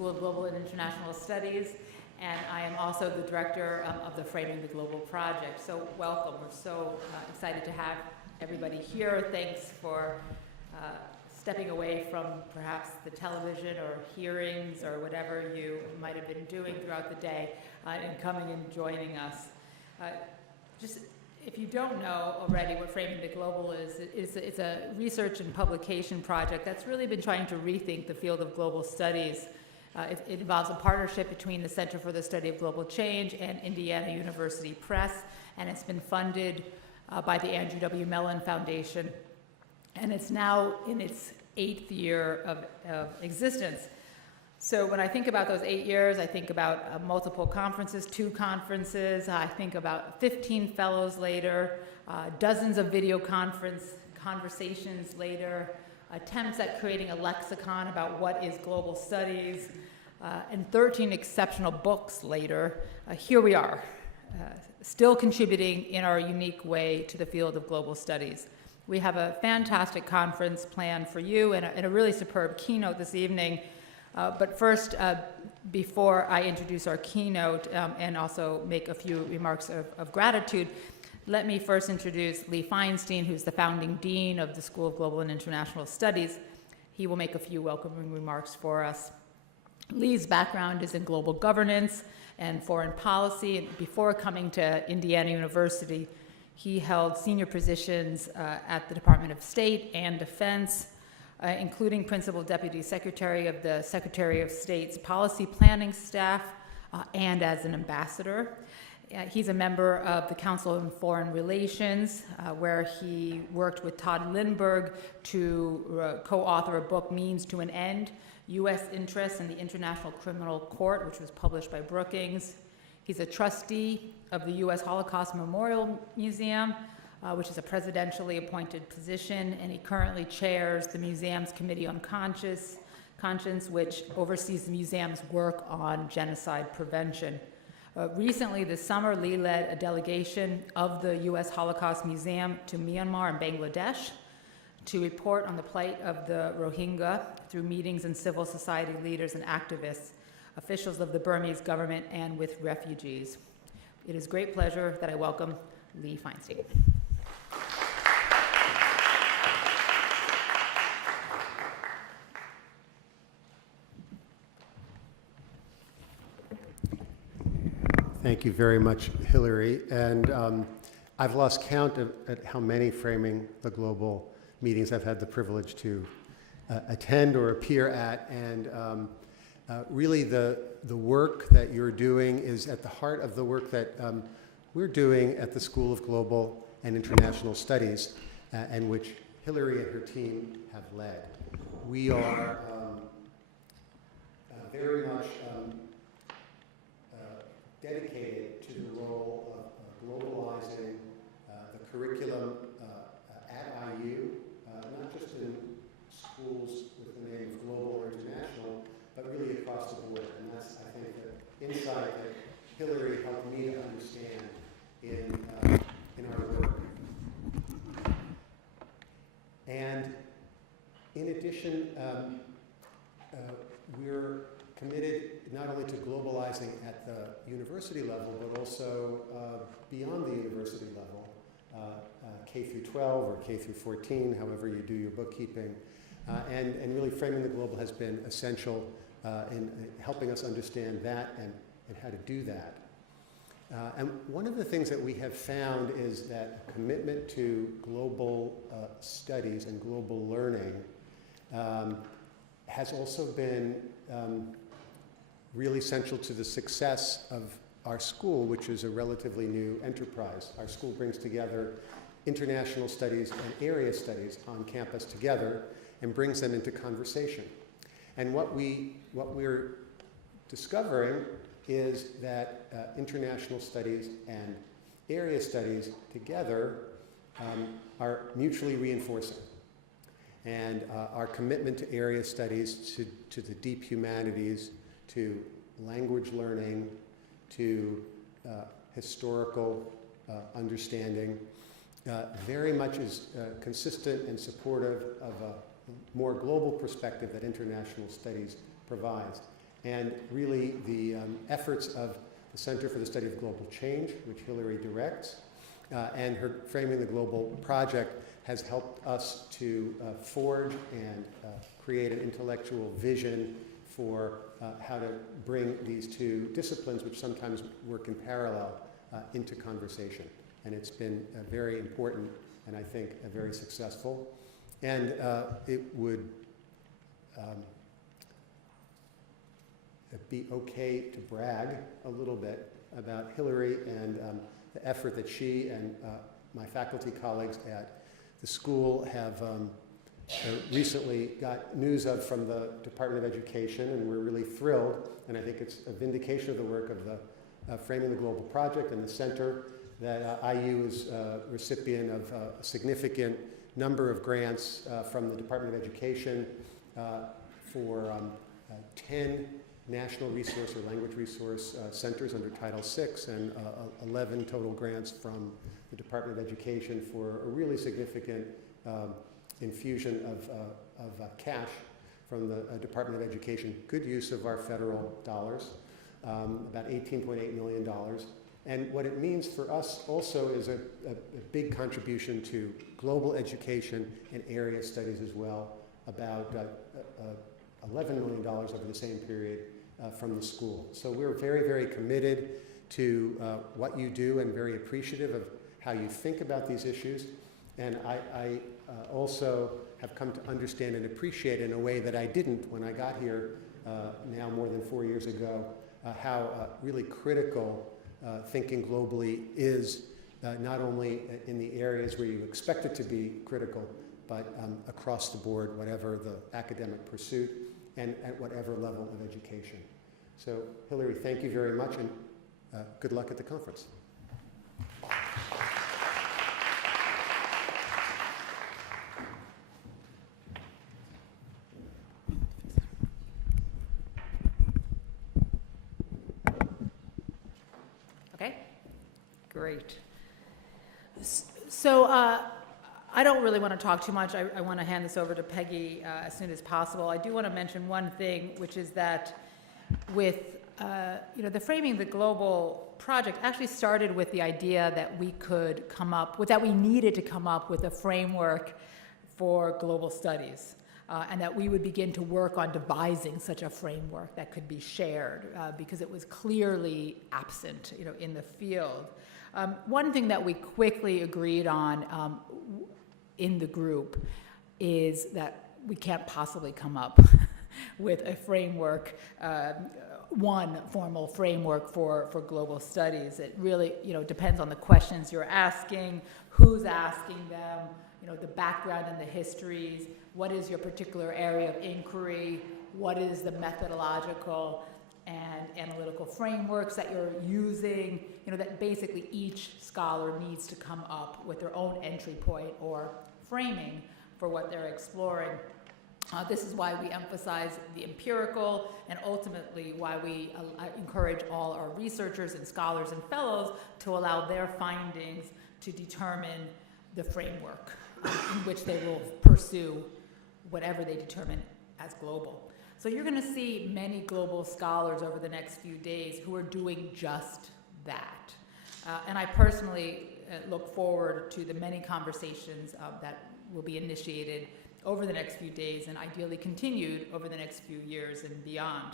School of Global and International Studies, and I am also the director of the Framing the Global project. So welcome. We're so excited to have everybody here. Thanks for stepping away from perhaps the television or hearings or whatever you might have been doing throughout the day and coming and joining us. Just if you don't know already what Framing the Global is, it's a research and publication project that's really been trying to rethink the field of global studies. It involves a partnership between the Center for the Study of Global Change and Indiana University Press, and it's been funded by the Andrew W. Mellon Foundation, and it's now in its 8th year of existence. So when I think about those 8 years, I think about multiple conferences, 2 conferences, I think about 15 fellows later, dozens of video conversations later, attempts at creating a lexicon about what is global studies, and 13 exceptional books later, here we are, still contributing in our unique way to the field of global studies. We have a fantastic conference planned for you and a really superb keynote this evening. But first, before I introduce our keynote and also make a few remarks of gratitude, let me first introduce Lee Feinstein, who's the founding dean of the School of Global and International Studies. He will make a few welcoming remarks for us. Lee's background is in global governance and foreign policy. And before coming to Indiana University, he held senior positions at the Department of State and Defense, including Principal Deputy Secretary of the Secretary of State's Policy Planning Staff and as an ambassador. He's a member of the Council on Foreign Relations, where he worked with Todd Lindbergh to co-author a book, Means to an End, U.S. Interests in the International Criminal Court, which was published by Brookings. He's a trustee of the U.S. Holocaust Memorial Museum, which is a presidentially appointed position, and he currently chairs the museum's Committee on Conscience, which oversees the museum's work on genocide prevention. Recently this summer, Lee led a delegation of the U.S. Holocaust Museum to Myanmar and Bangladesh to report on the plight of the Rohingya through meetings and civil society leaders and activists, officials of the Burmese government, and with refugees. It is great pleasure that I welcome Lee Feinstein. Thank you very much, Hillary. And I've lost count at how many Framing the Global meetings I've had the privilege to attend or appear at. And really the work that you're doing is at the heart of the work that we're doing at the School of Global and International Studies, and which Hillary and her team have led. We are very much dedicated to the role of globalizing the curriculum at IU, not just in schools with the name of global or international, but really across the board. And that's, I think, the insight that Hillary helped me to understand in our work. And in addition, we're committed not only to globalizing at the university level, but also beyond the university level, K through 12 or K through 14, however you do your bookkeeping. And really Framing the Global has been essential in helping us understand that and how to do that. And one of the things that we have found is that commitment to global studies and global learning has also been really central to the success of our school, which is a relatively new enterprise. Our school brings together international studies and area studies on campus together and brings them into conversation. And what we're discovering is that international studies and area studies together are mutually reinforcing. And our commitment to area studies, to the deep humanities, to language learning, to historical understanding, very much is consistent and supportive of a more global perspective that international studies provides. and really the efforts of the Center for the Study of Global Change, which Hillary directs, and her Framing the Global project has helped us to forge and create an intellectual vision for how to bring these two disciplines, which sometimes work in parallel, into conversation. And it's been very important and I think very successful. And it would be okay to brag a little bit about Hillary and the effort that she and my faculty colleagues at the school have recently got news of from the Department of Education, and we're really thrilled, and I think it's a vindication of the work of the Framing the Global project and the center, that IU is a recipient of a significant number of grants from the Department of Education for 10 national resource or language resource centers under Title VI, and 11 total grants from the Department of Education for a really significant infusion of cash from the Department of Education. Good use of our federal dollars, about $18.8 million. And what it means for us also is a big contribution to global education and area studies as well, about $11 million over the same period from the school. So we're very, very committed to what you do and very appreciative of how you think about these issues. And I also have come to understand and appreciate in a way that I didn't when I got here now more than 4 years ago, how really critical thinking globally is, not only in the areas where you expect it to be critical, but across the board, whatever the academic pursuit and at whatever level of education. So Hillary, thank you very much, and good luck at the conference. Okay, great. So I don't really want to talk too much. I want to hand this over to Peggy as soon as possible. I do want to mention one thing, which is that with the Framing the Global project actually started with the idea that we could come up with, that we needed to come up with a framework for global studies. And that we would begin to work on devising such a framework that could be shared because it was clearly absent, in the field. One thing that we quickly agreed on in the group is that we can't possibly come up with a framework, one formal framework for global studies. It really, depends on the questions you're asking, who's asking them, the background and the histories, what is your particular area of inquiry, what is the methodological and analytical frameworks that you're using, that basically each scholar needs to come up with their own entry point or framing for what they're exploring. This is why we emphasize the empirical, and ultimately why we encourage all our researchers and scholars and fellows to allow their findings to determine the framework in which they will pursue whatever they determine as global. So you're going to see many global scholars over the next few days who are doing just that. And I personally look forward to the many conversations that will be initiated over the next few days and ideally continued over the next few years and beyond.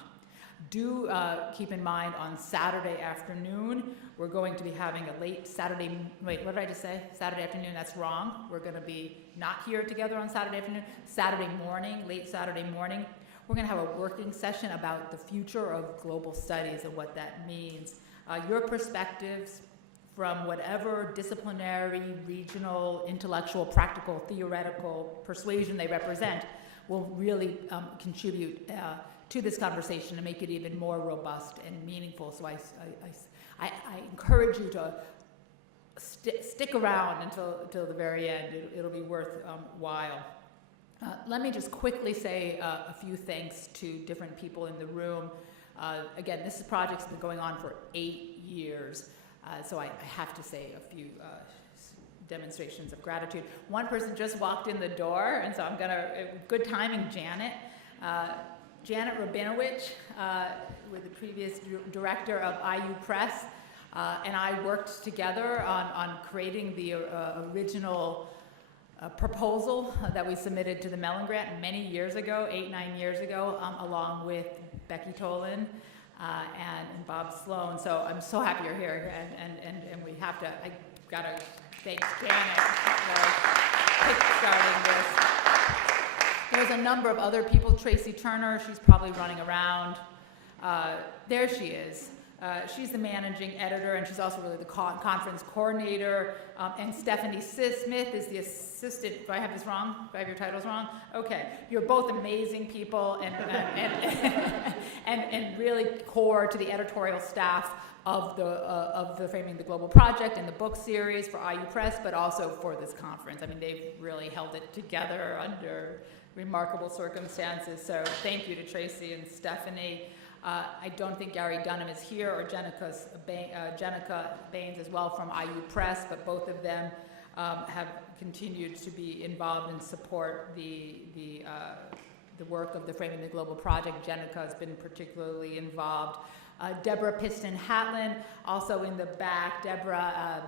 Do keep in mind on Saturday afternoon, we're going to be having a late Saturday, wait, what did I just say? Saturday afternoon, that's wrong. We're going to be not here together on Saturday afternoon. Saturday morning, late Saturday morning, we're going to have a working session about the future of global studies and what that means. Your perspectives from whatever disciplinary, regional, intellectual, practical, theoretical persuasion they represent will really contribute to this conversation and make it even more robust and meaningful. So I encourage you to stick around until the very end. It'll be worthwhile. Let me just quickly say a few thanks to different people in the room. Again, this project's been going on for 8 years, so I have to say a few demonstrations of gratitude. One person just walked in the door, and so I'm gonna, good timing, Janet. Janet Rabinowitz, with the previous director of IU Press, and I worked together on creating the original proposal that we submitted to the Mellon Grant many years ago, 8-9 years ago, along with Becky Tolan and Bob Sloan. So I'm so happy you're here, and we have to, I gotta thank Janet for kickstarting this. There's a number of other people. Tracy Turner, she's probably running around. There she is. She's the managing editor, and she's also really the conference coordinator. And Stephanie Smith is the assistant. Do I have this wrong? Do I have your titles wrong? Okay. You're both amazing people and really core to the editorial staff of the Framing the Global project and the book series for IU Press, but also for this conference. I mean, they've really held it together under remarkable circumstances. So thank you to Tracy and Stephanie. I don't think Gary Dunham is here, or Jenica Baines as well from IU Press, but both of them have continued to be involved and support the work of the Framing the Global project. Jenica has been particularly involved. Deborah Piston-Hatlin, also in the back. Deborah,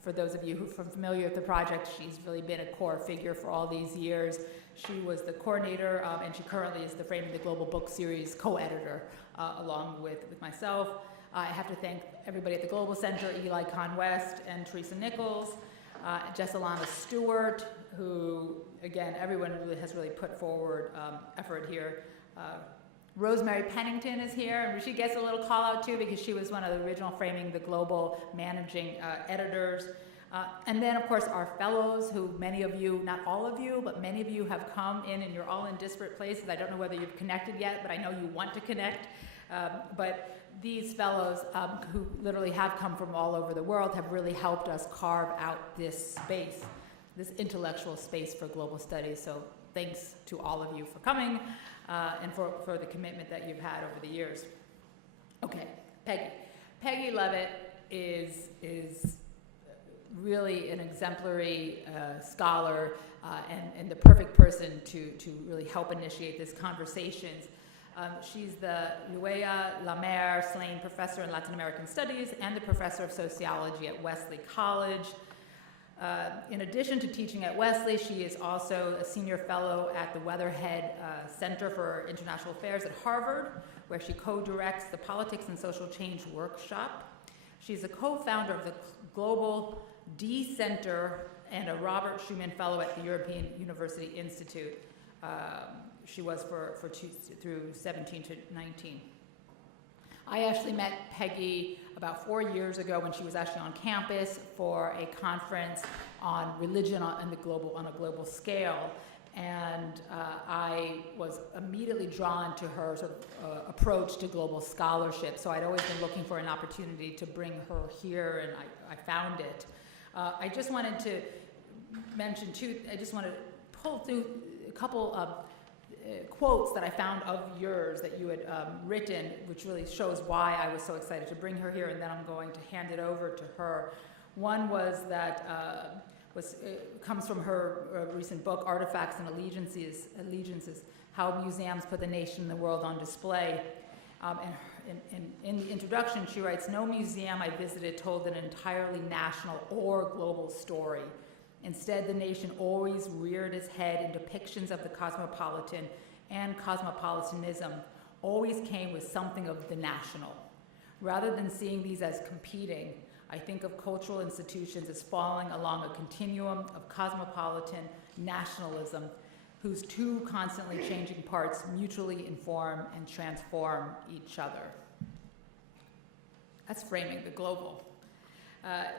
for those of you who are familiar with the project, she's really been a core figure for all these years. She was the coordinator, and she currently is the Framing the Global book series co-editor, along with myself. I have to thank everybody at the Global Center, Eli Kahn-West and Teresa Nichols, Jessalana Stewart, who, again, everyone has really put forward effort here. Rosemary Pennington is here, and she gets a little call out too because she was one of the original Framing the Global managing editors. And then, of course, our fellows, who many of you, not all of you, but many of you have come in, and you're all in disparate places. I don't know whether you've connected yet, but I know you want to connect. But these fellows, who literally have come from all over the world, have really helped us carve out this space, this intellectual space for global studies. So thanks to all of you for coming, and for the commitment that you've had over the years. Okay, Peggy. Peggy Levitt is really an exemplary scholar and the perfect person to really help initiate this conversations. She's the Luella Lamer Slane Professor in Latin American Studies and the Professor of Sociology at Wesley College. In addition to teaching at Wesley, she is also a senior fellow at the Weatherhead Center for International Affairs at Harvard, where she co-directs the Politics and Social Change Workshop. She's a co-founder of the Global D Center and a Robert Schuman Fellow at the European University Institute. She was through 17 to 19. I actually met Peggy about 4 years ago when she was actually on campus for a conference on religion on a global scale. And I was immediately drawn to her sort of approach to global scholarship. So I'd always been looking for an opportunity to bring her here, and I found it. I just wanted to mention too, I just want to pull through a couple of quotes that I found of yours that you had written, which really shows why I was so excited to bring her here, and then I'm going to hand it over to her. One was that comes from her recent book, Artifacts and Allegiances, How Museums Put the Nation and the World on Display. And in the introduction, she writes, "No museum I visited told an entirely national or global story. Instead, the nation always reared its head in depictions of the cosmopolitan, and cosmopolitanism always came with something of the national. Rather than seeing these as competing, I think of cultural institutions as falling along a continuum of cosmopolitan nationalism, whose two constantly changing parts mutually inform and transform each other." That's Framing the Global.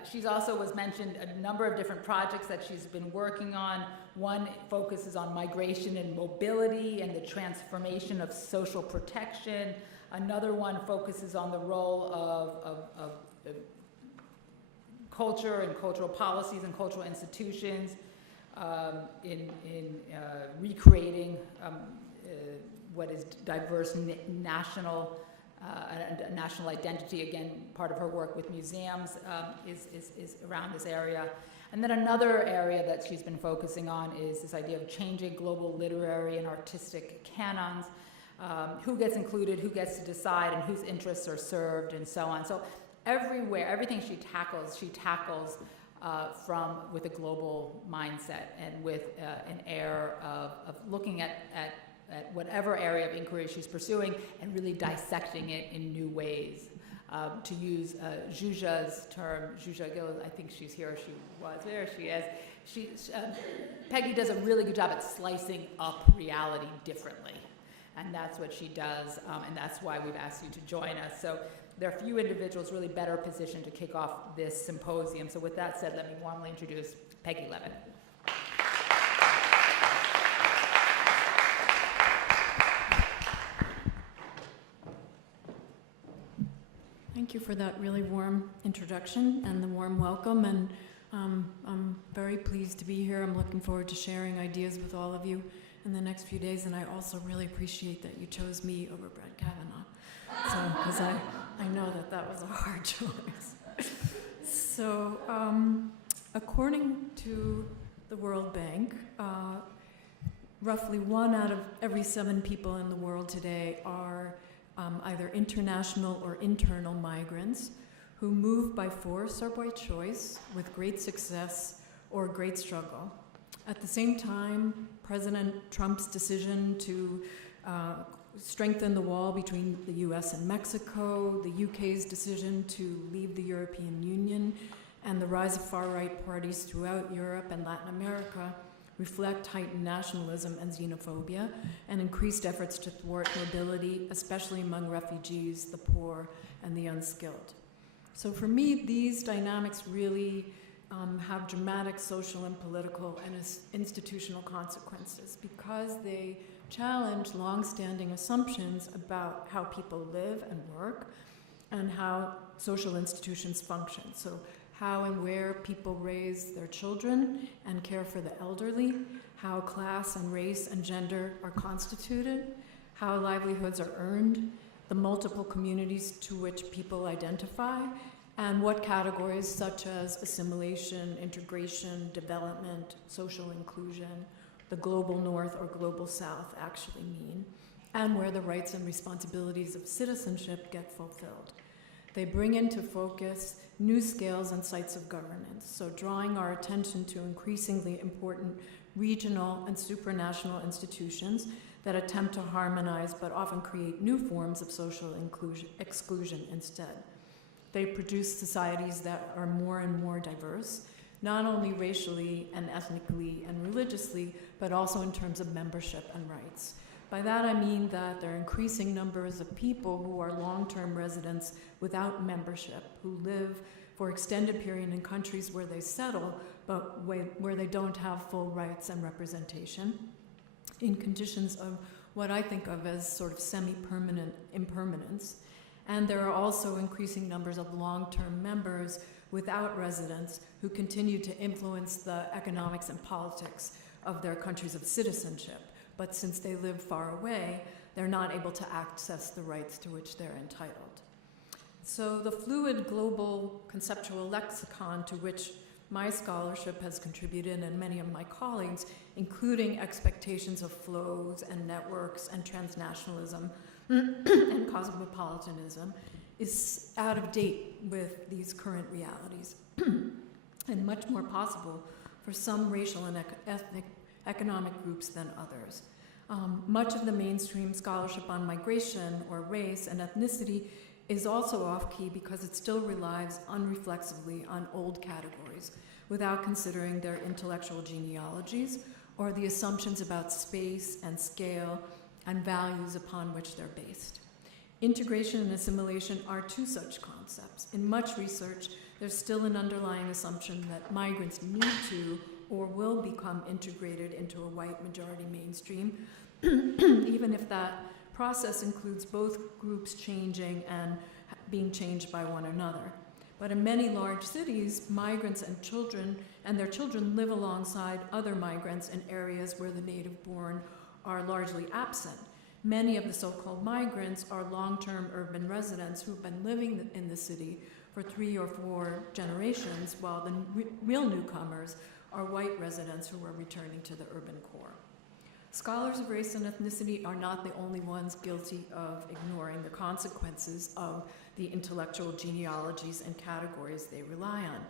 She's also was mentioned a number of different projects that she's been working on. One focuses on migration and mobility and the transformation of social protection. Another one focuses on the role of culture and cultural policies and cultural institutions in recreating what is diverse national identity. Again, part of her work with museums is around this area. And then another area that she's been focusing on is this idea of changing global literary and artistic canons. who gets included, who gets to decide, and whose interests are served, and so on. So everywhere, everything she tackles with a global mindset and with an air of looking at whatever area of inquiry she's pursuing and really dissecting it in new ways. To use Zhuzha's term, Zhuzha Gill, I think she's here, she was, there she is. Peggy does a really good job at slicing up reality differently. And that's what she does, and that's why we've asked you to join us. So there are few individuals really better positioned to kick off this symposium. So with that said, let me warmly introduce Peggy Levitt. Thank you for that really warm introduction and the warm welcome. And I'm very pleased to be here. I'm looking forward to sharing ideas with all of you in the next few days. And I also really appreciate that you chose me over Brett Kavanaugh. So, because I know that was a hard choice. So, according to the World Bank, roughly 1 out of every 7 people in the world today are either international or internal migrants who move by force or by choice with great success or great struggle. At the same time, President Trump's decision to strengthen the wall between the US and Mexico, the UK's decision to leave the European Union, and the rise of far-right parties throughout Europe and Latin America reflect heightened nationalism and xenophobia and increased efforts to thwart mobility, especially among refugees, the poor, and the unskilled. So for me, these dynamics really have dramatic social and political and institutional consequences because they challenge long-standing assumptions about how people live and work and how social institutions function. So how and where people raise their children and care for the elderly, how class and race and gender are constituted, how livelihoods are earned, the multiple communities to which people identify, and what categories such as assimilation, integration, development, social inclusion, the global north or global south actually mean, and where the rights and responsibilities of citizenship get fulfilled. They bring into focus new scales and sites of governance, so drawing our attention to increasingly important regional and supranational institutions that attempt to harmonize but often create new forms of social exclusion instead. They produce societies that are more and more diverse, not only racially and ethnically and religiously, but also in terms of membership and rights. By that I mean that there are increasing numbers of people who are long-term residents without membership, who live for extended period in countries where they settle, but where they don't have full rights and representation, in conditions of what I think of as sort of semi-permanent impermanence. And there are also increasing numbers of long-term members without residence who continue to influence the economics and politics of their countries of citizenship. But since they live far away, they're not able to access the rights to which they're entitled. So the fluid global conceptual lexicon to which my scholarship has contributed and many of my colleagues, including expectations of flows and networks and transnationalism and cosmopolitanism, is out of date with these current realities and much more possible for some racial and ethnic economic groups than others. Much of the mainstream scholarship on migration or race and ethnicity is also off-key because it still relies unreflexively on old categories without considering their intellectual genealogies or the assumptions about space and scale and values upon which they're based. Integration and assimilation are two such concepts. In much research, there's still an underlying assumption that migrants need to or will become integrated into a white majority mainstream, even if that process includes both groups changing and being changed by one another. But in many large cities, migrants and their children live alongside other migrants in areas where the native-born are largely absent. Many of the so-called migrants are long-term urban residents who've been living in the city for 3 or 4 generations, while the real newcomers are white residents who are returning to the urban core. Scholars of race and ethnicity are not the only ones guilty of ignoring the consequences of the intellectual genealogies and categories they rely on.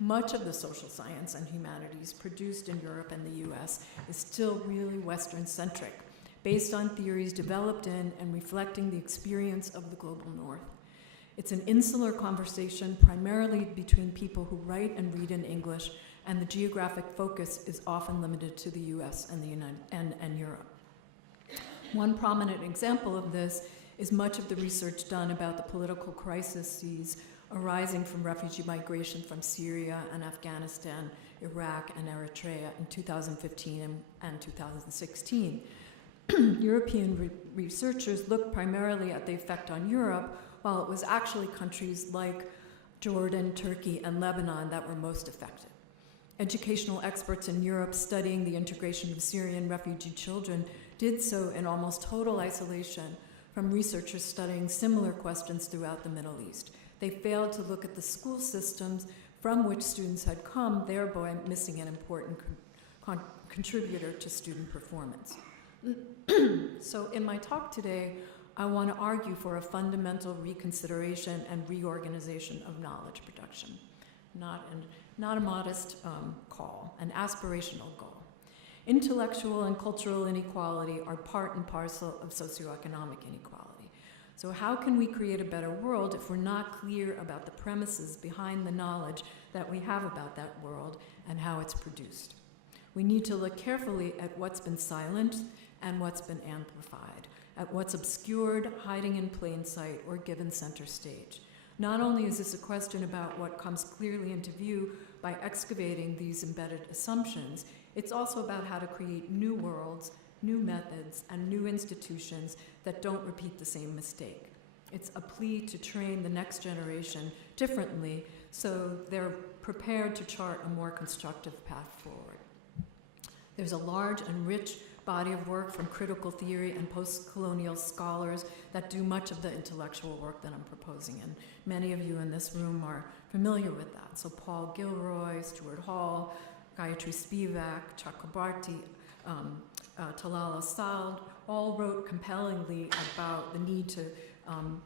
Much of the social science and humanities produced in Europe and the US is still really Western-centric, based on theories developed in and reflecting the experience of the global North. It's an insular conversation primarily between people who write and read in English, and the geographic focus is often limited to the US and Europe. One prominent example of this is much of the research done about the political crises arising from refugee migration from Syria and Afghanistan, Iraq, and Eritrea in 2015 and 2016. European researchers looked primarily at the effect on Europe, while it was actually countries like Jordan, Turkey, and Lebanon that were most affected. Educational experts in Europe studying the integration of Syrian refugee children did so in almost total isolation from researchers studying similar questions throughout the Middle East. They failed to look at the school systems from which students had come, thereby missing an important contributor to student performance. So in my talk today, I want to argue for a fundamental reconsideration and reorganization of knowledge production, not a modest call, an aspirational goal. Intellectual and cultural inequality are part and parcel of socioeconomic inequality. So how can we create a better world if we're not clear about the premises behind the knowledge that we have about that world and how it's produced? We need to look carefully at what's been silent and what's been amplified, at what's obscured, hiding in plain sight, or given center stage. Not only is this a question about what comes clearly into view by excavating these embedded assumptions, it's also about how to create new worlds, new methods, and new institutions that don't repeat the same mistake. It's a plea to train the next generation differently so they're prepared to chart a more constructive path forward. There's a large and rich body of work from critical theory and post-colonial scholars that do much of the intellectual work that I'm proposing, and many of you in this room are familiar with that. So Paul Gilroy, Stuart Hall, Gayatri Spivak, Chakrabarti, Talal Asad, all wrote compellingly about the need to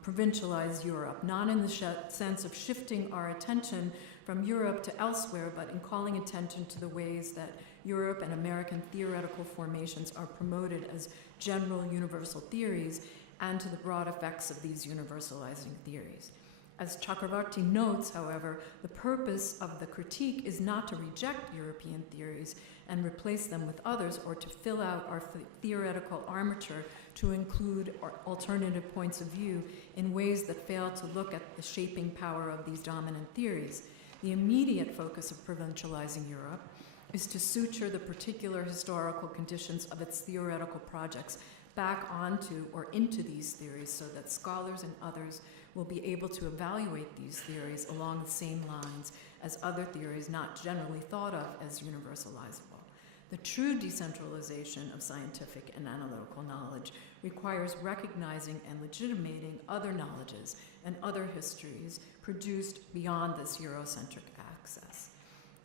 provincialize Europe, not in the sense of shifting our attention from Europe to elsewhere, but in calling attention to the ways that Europe and American theoretical formations are promoted as general universal theories, and to the broad effects of these universalizing theories. As Chakrabarti notes, however, the purpose of the critique is not to reject European theories and replace them with others, or to fill out our theoretical armature to include alternative points of view in ways that fail to look at the shaping power of these dominant theories. The immediate focus of provincializing Europe is to suture the particular historical conditions of its theoretical projects back onto or into these theories so that scholars and others will be able to evaluate these theories along the same lines as other theories not generally thought of as universalizable. The true decentralization of scientific and analytical knowledge requires recognizing and legitimating other knowledges and other histories produced beyond this Eurocentric access.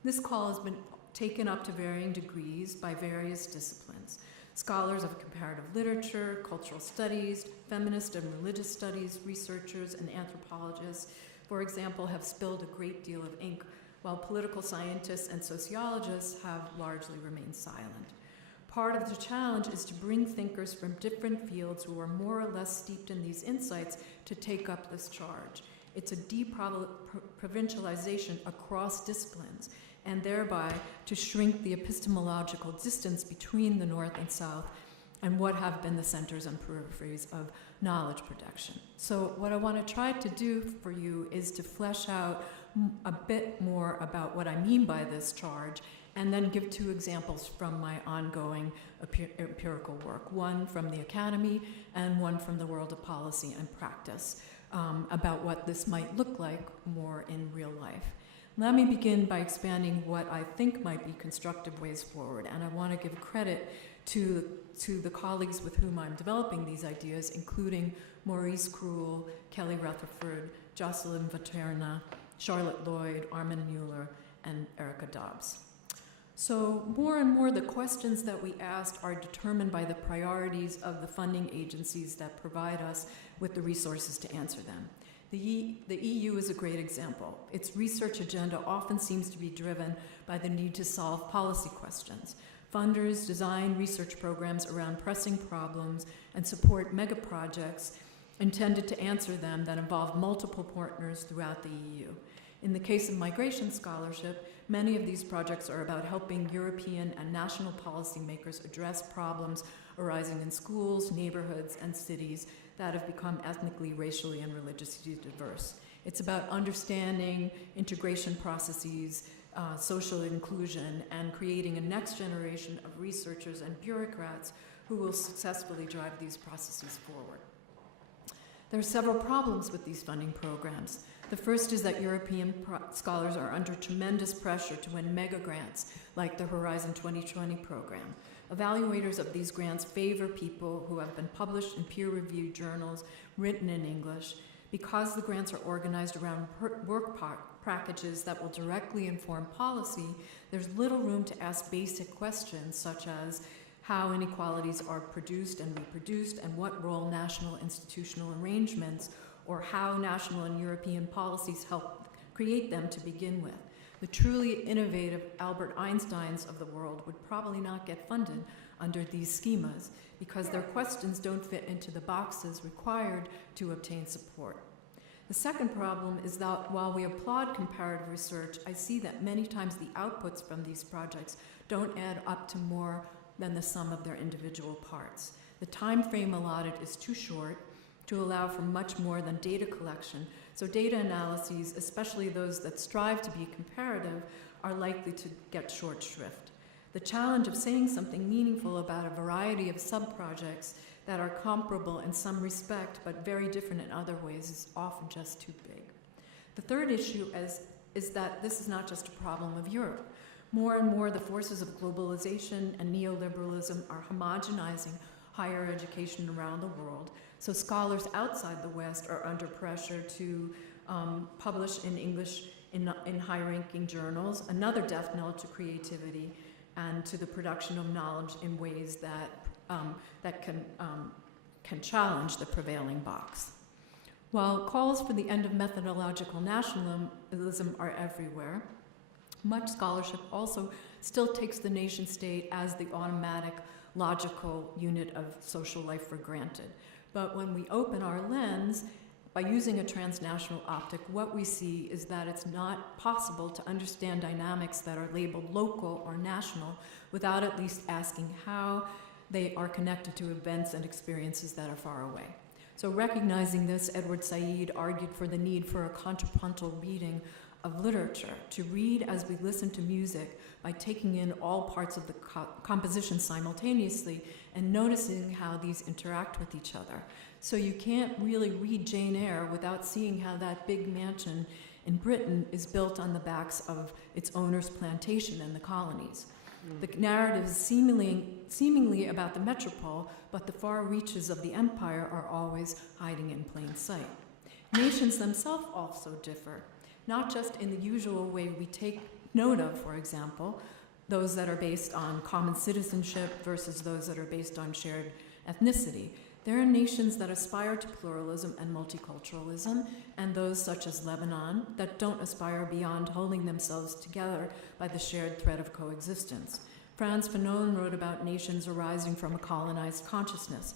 This call has been taken up to varying degrees by various disciplines. Scholars of comparative literature, cultural studies, feminist and religious studies researchers, and anthropologists, for example, have spilled a great deal of ink, while political scientists and sociologists have largely remained silent. Part of the challenge is to bring thinkers from different fields who are more or less steeped in these insights to take up this charge. It's a deprovincialization across disciplines, and thereby to shrink the epistemological distance between the North and South and what have been the centers and peripheries of knowledge production. So what I want to try to do for you is to flesh out a bit more about what I mean by this charge, and then give two examples from my ongoing empirical work, one from the academy and one from the world of policy and practice, about what this might look like more in real life. Let me begin by expanding what I think might be constructive ways forward, and I want to give credit to the colleagues with whom I'm developing these ideas, including Maurice Krull, Kelly Rutherford, Jocelyn Vaterna, Charlotte Lloyd, Armin Mueller, and Erica Dobbs. So more and more the questions that we asked are determined by the priorities of the funding agencies that provide us with the resources to answer them. The EU is a great example. Its research agenda often seems to be driven by the need to solve policy questions. Funders design research programs around pressing problems and support mega projects intended to answer them that involve multiple partners throughout the EU. In the case of migration scholarship, many of these projects are about helping European and national policymakers address problems arising in schools, neighborhoods, and cities that have become ethnically, racially, and religiously diverse. It's about understanding integration processes, social inclusion, and creating a next generation of researchers and bureaucrats who will successfully drive these processes forward. There are several problems with these funding programs. The first is that European scholars are under tremendous pressure to win mega grants like the Horizon 2020 program. Evaluators of these grants favor people who have been published in peer-reviewed journals written in English. Because the grants are organized around work packages that will directly inform policy, there's little room to ask basic questions such as how inequalities are produced and reproduced and what role national institutional arrangements or how national and European policies help create them to begin with. The truly innovative Albert Einsteins of the world would probably not get funded under these schemas because their questions don't fit into the boxes required to obtain support. The second problem is that while we applaud comparative research, I see that many times the outputs from these projects don't add up to more than the sum of their individual parts. The time frame allotted is too short to allow for much more than data collection, so data analyses, especially those that strive to be comparative, are likely to get short shrift. The challenge of saying something meaningful about a variety of sub-projects that are comparable in some respect but very different in other ways is often just too big. The third issue is that this is not just a problem of Europe. More and more, the forces of globalization and neoliberalism are homogenizing higher education around the world, so scholars outside the West are under pressure to publish in English in high-ranking journals, another death knell to creativity and to the production of knowledge in ways that can challenge the prevailing box. While calls for the end of methodological nationalism are everywhere, much scholarship also still takes the nation state as the automatic, logical unit of social life for granted. But when we open our lens, by using a transnational optic, what we see is that it's not possible to understand dynamics that are labeled local or national without at least asking how they are connected to events and experiences that are far away. So recognizing this, Edward Said argued for the need for a contrapuntal reading of literature, to read as we listen to music by taking in all parts of the composition simultaneously and noticing how these interact with each other. So you can't really read Jane Eyre without seeing how that big mansion in Britain is built on the backs of its owner's plantation in the colonies. The narrative is seemingly about the metropole, but the far reaches of the empire are always hiding in plain sight. Nations themselves also differ, not just in the usual way we take note of, for example, those that are based on common citizenship versus those that are based on shared ethnicity. There are nations that aspire to pluralism and multiculturalism, and those such as Lebanon that don't aspire beyond holding themselves together by the shared thread of coexistence. Frantz Fanon wrote about nations arising from a colonized consciousness,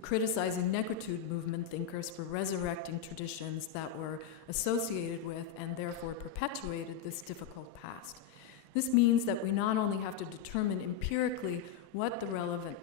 criticizing negritude movement thinkers for resurrecting traditions that were associated with and therefore perpetuated this difficult past. This means that we not only have to determine empirically what the relevant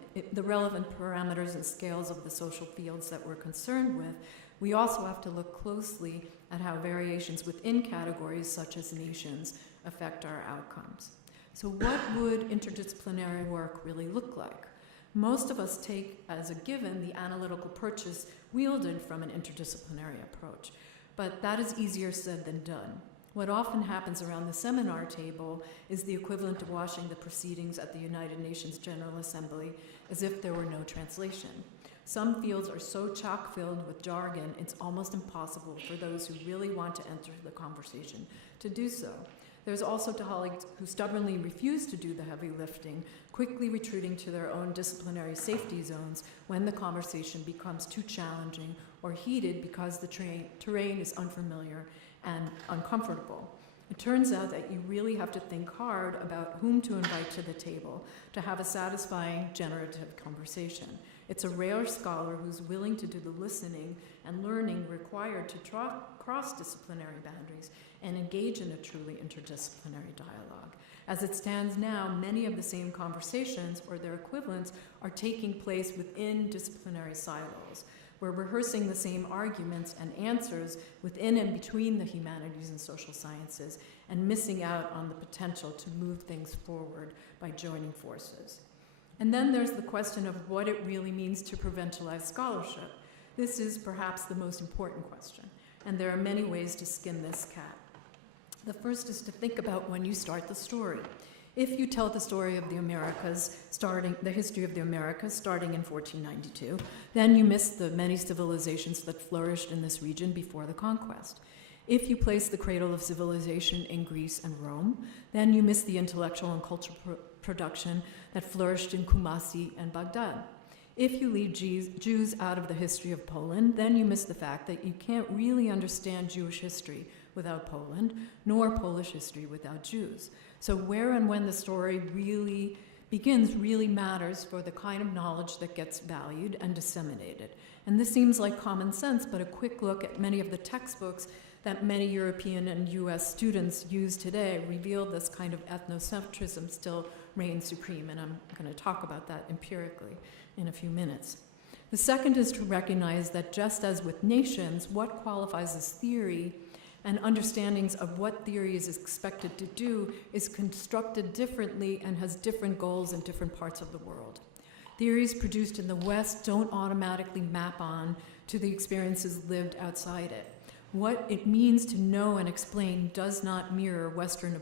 parameters and scales of the social fields that we're concerned with, we also have to look closely at how variations within categories such as nations affect our outcomes. So what would interdisciplinary work really look like? Most of us take as a given the analytical purchase wielded from an interdisciplinary approach, but that is easier said than done. What often happens around the seminar table is the equivalent of watching the proceedings at the United Nations General Assembly as if there were no translation. Some fields are so chock-filled with jargon, it's almost impossible for those who really want to enter the conversation to do so. There's also colleagues who stubbornly refuse to do the heavy lifting, quickly retreating to their own disciplinary safety zones when the conversation becomes too challenging or heated because the terrain is unfamiliar and uncomfortable. It turns out that you really have to think hard about whom to invite to the table to have a satisfying, generative conversation. It's a rare scholar who's willing to do the listening and learning required to cross disciplinary boundaries and engage in a truly interdisciplinary dialogue. As it stands now, many of the same conversations or their equivalents are taking place within disciplinary silos. We're rehearsing the same arguments and answers within and between the humanities and social sciences and missing out on the potential to move things forward by joining forces. And then there's the question of what it really means to provincialize scholarship. This is perhaps the most important question, and there are many ways to skin this cat. The first is to think about when you start the story. If you tell the story of the Americas, the history of the Americas starting in 1492, then you miss the many civilizations that flourished in this region before the conquest. If you place the cradle of civilization in Greece and Rome, then you miss the intellectual and cultural production that flourished in Kumasi and Baghdad. If you leave Jews out of the history of Poland, then you miss the fact that you can't really understand Jewish history without Poland, nor Polish history without Jews. So where and when the story really begins really matters for the kind of knowledge that gets valued and disseminated. And this seems like common sense, but a quick look at many of the textbooks that many European and US students use today reveal this kind of ethnocentrism still reigns supreme, and I'm going to talk about that empirically in a few minutes. The second is to recognize that just as with nations, what qualifies as theory and understandings of what theory is expected to do is constructed differently and has different goals in different parts of the world. Theories produced in the West don't automatically map on to the experiences lived outside it. What it means to know and explain does not mirror Western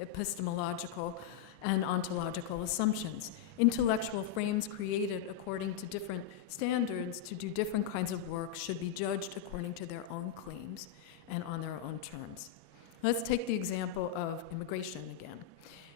epistemological and ontological assumptions. Intellectual frames created according to different standards to do different kinds of work should be judged according to their own claims and on their own terms. Let's take the example of immigration again.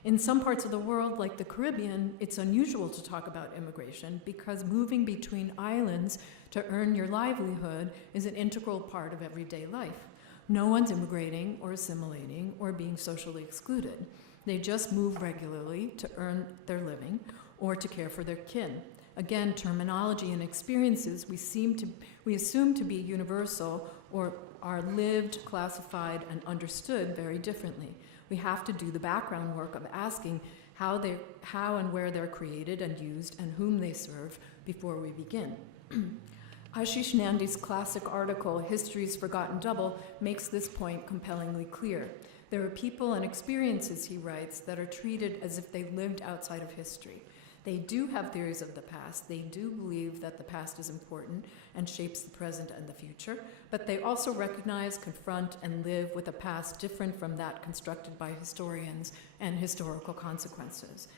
In some parts of the world, like the Caribbean, it's unusual to talk about immigration because moving between islands to earn your livelihood is an integral part of everyday life. No one's immigrating or assimilating or being socially excluded. They just move regularly to earn their living or to care for their kin. Again, terminology and experiences we assume to be universal or are lived, classified, and understood very differently. We have to do the background work of asking how and where they're created and used and whom they serve before we begin. Ashish Nandy's classic article, History's Forgotten Double, makes this point compellingly clear. There are people and experiences, he writes, that are treated as if they lived outside of history. They do have theories of the past. They do believe that the past is important and shapes the present and the future, but they also recognize, confront, and live with a past different from that constructed by historians and historical consequences.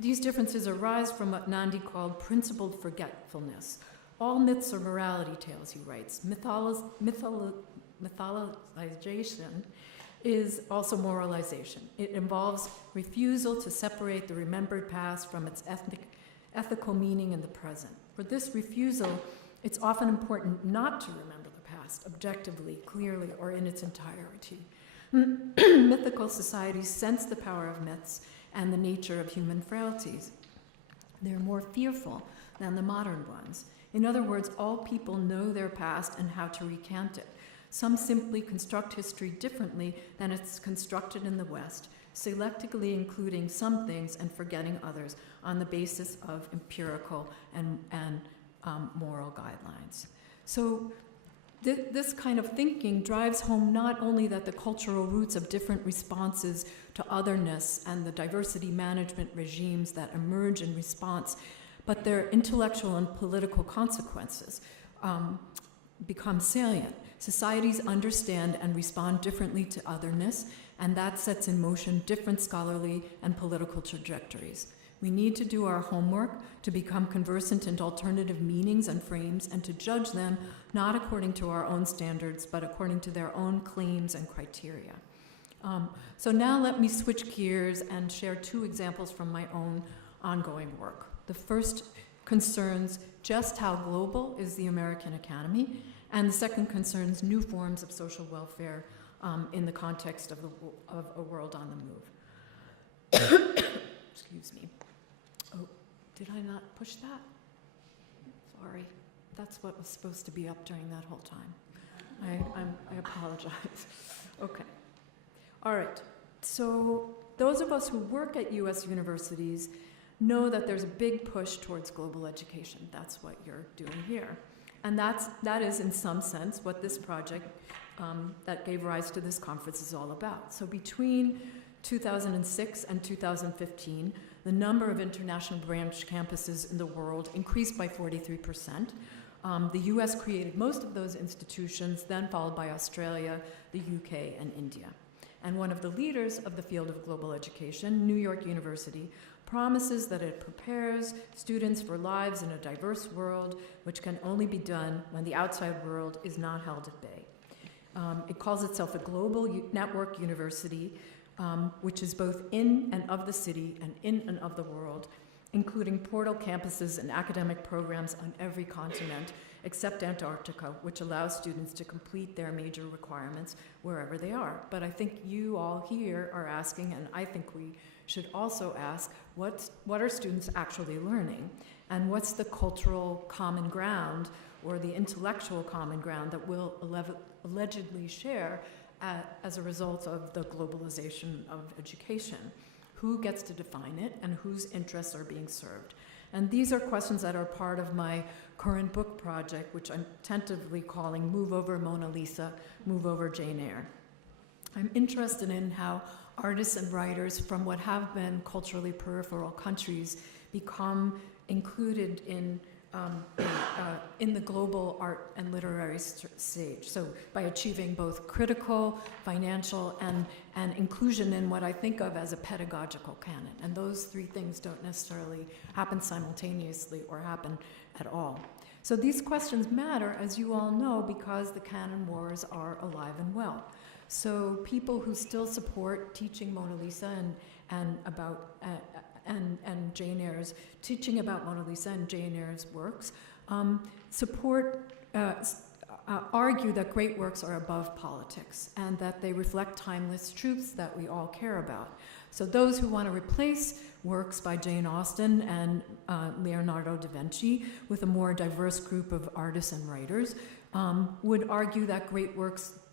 These differences arise from what Nandi called principled forgetfulness. All myths are morality tales, he writes. Mythologization is also moralization. It involves refusal to separate the remembered past from its ethical meaning in the present. For this refusal, it's often important not to remember the past objectively, clearly, or in its entirety. Mythical societies sense the power of myths and the nature of human frailties. They're more fearful than the modern ones. In other words, all people know their past and how to recant it. Some simply construct history differently than it's constructed in the West, selectively including some things and forgetting others on the basis of empirical and moral guidelines. So this kind of thinking drives home not only that the cultural roots of different responses to otherness and the diversity management regimes that emerge in response, but their intellectual and political consequences become salient. Societies understand and respond differently to otherness, and that sets in motion different scholarly and political trajectories. We need to do our homework to become conversant in alternative meanings and frames and to judge them not according to our own standards, but according to their own claims and criteria. So now let me switch gears and share two examples from my own ongoing work. The first concerns just how global is the American Academy, and the second concerns new forms of social welfare in the context of a world on the move. Excuse me. Oh, did I not push that? Sorry. That's what was supposed to be up during that whole time. I apologize. Okay. All right. So those of us who work at U.S. universities know that there's a big push towards global education. That's what you're doing here. And that is, in some sense, what this project that gave rise to this conference is all about. So between 2006 and 2015, the number of international branch campuses in the world increased by 43%. The US created most of those institutions, then followed by Australia, the UK, and India. And one of the leaders of the field of global education, New York University, promises that it prepares students for lives in a diverse world, which can only be done when the outside world is not held at bay. It calls itself a global network university, which is both in and of the city and in and of the world, including portal campuses and academic programs on every continent except Antarctica, which allows students to complete their major requirements wherever they are. But I think you all here are asking, and I think we should also ask, what are students actually learning? And what's the cultural common ground or the intellectual common ground that we'll allegedly share as a result of the globalization of education? Who gets to define it, and whose interests are being served? And these are questions that are part of my current book project, which I'm tentatively calling Move Over Mona Lisa, Move Over Jane Eyre. I'm interested in how artists and writers from what have been culturally peripheral countries become included in the global art and literary stage. So by achieving both critical, financial, and inclusion in what I think of as a pedagogical canon. And those three things don't necessarily happen simultaneously or happen at all. So these questions matter, as you all know, because the canon wars are alive and well. So people who still support teaching Mona Lisa and Jane Eyre's, teaching about Mona Lisa and Jane Eyre's works, argue that great works are above politics and that they reflect timeless truths that we all care about. So those who want to replace works by Jane Austen and Leonardo da Vinci with a more diverse group of artists and writers would argue that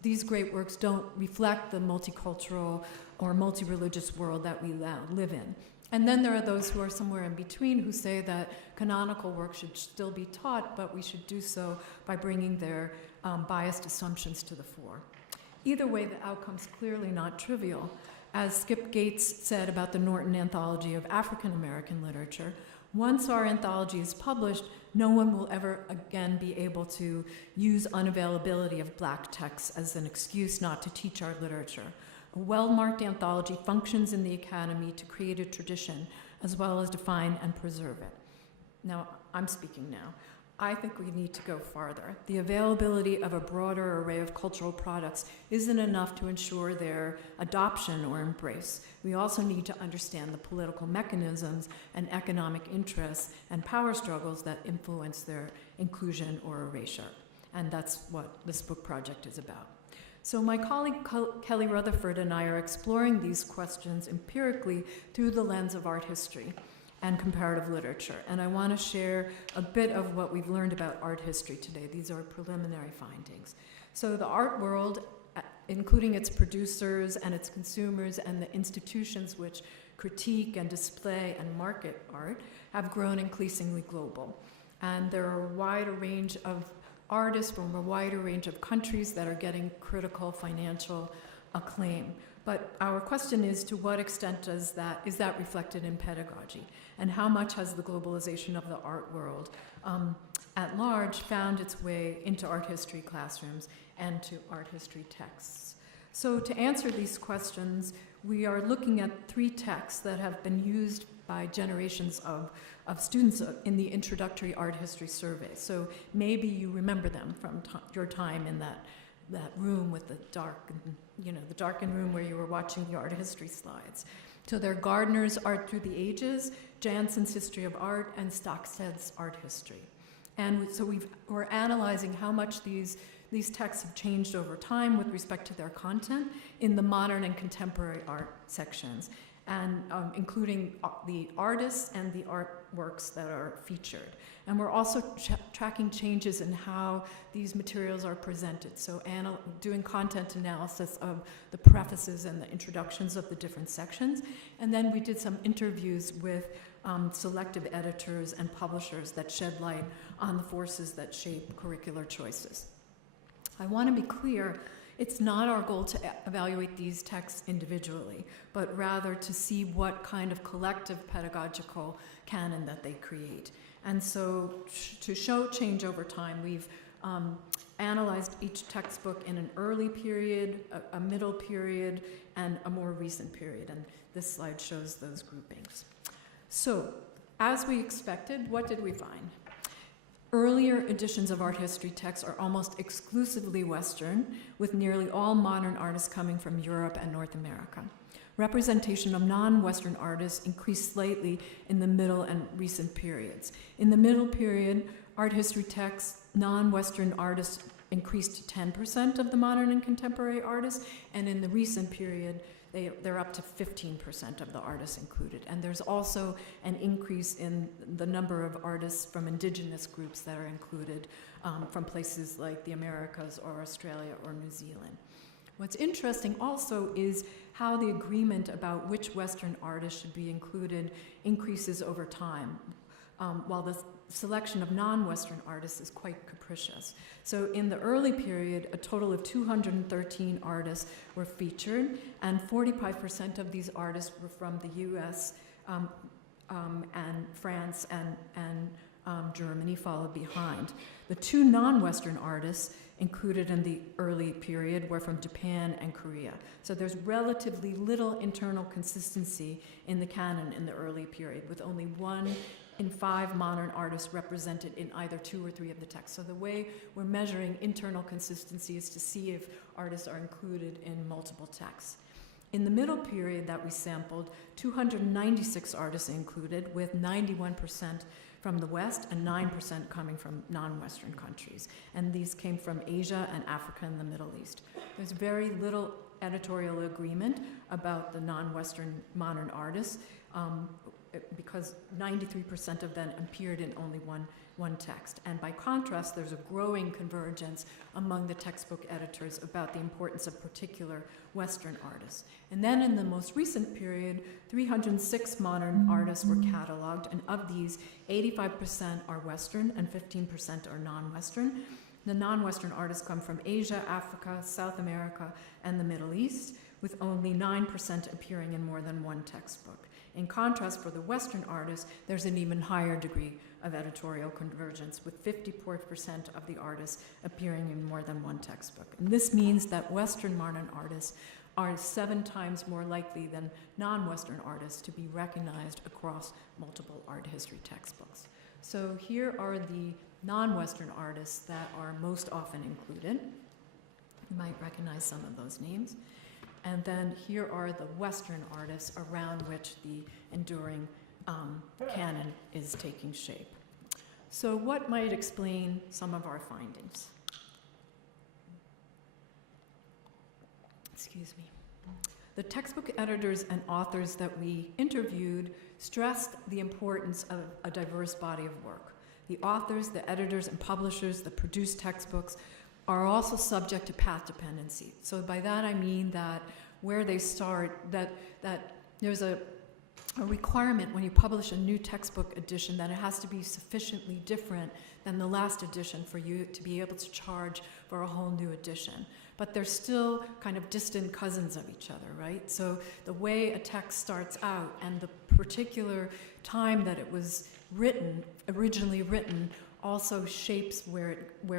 these great works don't reflect the multicultural or multi-religious world that we now live in. And then there are those who are somewhere in between who say that canonical work should still be taught, but we should do so by bringing their biased assumptions to the fore. Either way, the outcome's clearly not trivial. As Skip Gates said about the Norton Anthology of African American Literature, once our anthology is published, no one will ever again be able to use unavailability of Black texts as an excuse not to teach our literature. A well-marked anthology functions in the academy to create a tradition as well as define and preserve it. Now, I'm speaking now. I think we need to go farther. The availability of a broader array of cultural products isn't enough to ensure their adoption or embrace. We also need to understand the political mechanisms and economic interests and power struggles that influence their inclusion or erasure. And that's what this book project is about. So my colleague Kelly Rutherford and I are exploring these questions empirically through the lens of art history and comparative literature. And I want to share a bit of what we've learned about art history today. These are preliminary findings. So the art world, including its producers and its consumers and the institutions which critique and display and market art, have grown increasingly global. And there are a wider range of artists from a wider range of countries that are getting critical financial acclaim. But our question is, to what extent is that reflected in pedagogy? And how much has the globalization of the art world at large found its way into art history classrooms and to art history texts? So to answer these questions, we are looking at three texts that have been used by generations of students in the introductory art history survey. So maybe you remember them from your time in that room with the the darkened room where you were watching the art history slides. So they're Gardner's Art Through the Ages, Jansen's History of Art, and Stocksted's Art History. And so we're analyzing how much these texts have changed over time with respect to their content in the modern and contemporary art sections, and including the artists and the artworks that are featured. And we're also tracking changes in how these materials are presented, so doing content analysis of the prefaces and the introductions of the different sections. And then we did some interviews with selective editors and publishers that shed light on the forces that shape curricular choices. I want to be clear, it's not our goal to evaluate these texts individually, but rather to see what kind of collective pedagogical canon that they create. And so to show change over time, we've analyzed each textbook in an early period, a middle period, and a more recent period. And this slide shows those groupings. So, as we expected, what did we find? Earlier editions of art history texts are almost exclusively Western, with nearly all modern artists coming from Europe and North America. Representation of non-Western artists increased slightly in the middle and recent periods. In the middle period, art history texts, non-Western artists increased to 10% of the modern and contemporary artists, and in the recent period, they're up to 15% of the artists included. And there's also an increase in the number of artists from indigenous groups that are included from places like the Americas or Australia or New Zealand. What's interesting also is how the agreement about which Western artists should be included increases over time, while the selection of non-Western artists is quite capricious. So in the early period, a total of 213 artists were featured, and 45% of these artists were from the US and France and Germany followed behind. The two non-Western artists included in the early period were from Japan and Korea. So there's relatively little internal consistency in the canon in the early period, with only 1 in 5 modern artists represented in either 2 or 3 of the texts. So the way we're measuring internal consistency is to see if artists are included in multiple texts. In the middle period that we sampled, 296 artists included, with 91% from the West and 9% coming from non-Western countries. And these came from Asia and Africa and the Middle East. There's very little editorial agreement about the non-Western modern artists, because 93% of them appeared in only one text. And by contrast, there's a growing convergence among the textbook editors about the importance of particular Western artists. And then in the most recent period, 306 modern artists were cataloged, and of these, 85% are Western and 15% are non-Western. The non-Western artists come from Asia, Africa, South America, and the Middle East, with only 9% appearing in more than one textbook. In contrast, for the Western artists, there's an even higher degree of editorial convergence, with 54% of the artists appearing in more than one textbook. And this means that Western modern artists are 7 times more likely than non-Western artists to be recognized across multiple art history textbooks. So here are the non-Western artists that are most often included. You might recognize some of those names. And then here are the Western artists around which the enduring canon is taking shape. So what might explain some of our findings? Excuse me. The textbook editors and authors that we interviewed stressed the importance of a diverse body of work. The authors, the editors, and publishers that produce textbooks are also subject to path dependency. So by that I mean that where they start, that there's a requirement when you publish a new textbook edition that it has to be sufficiently different than the last edition for you to be able to charge for a whole new edition. But they're still kind of distant cousins of each other, right? So the way a text starts out and the particular time that it was written, originally written, also shapes where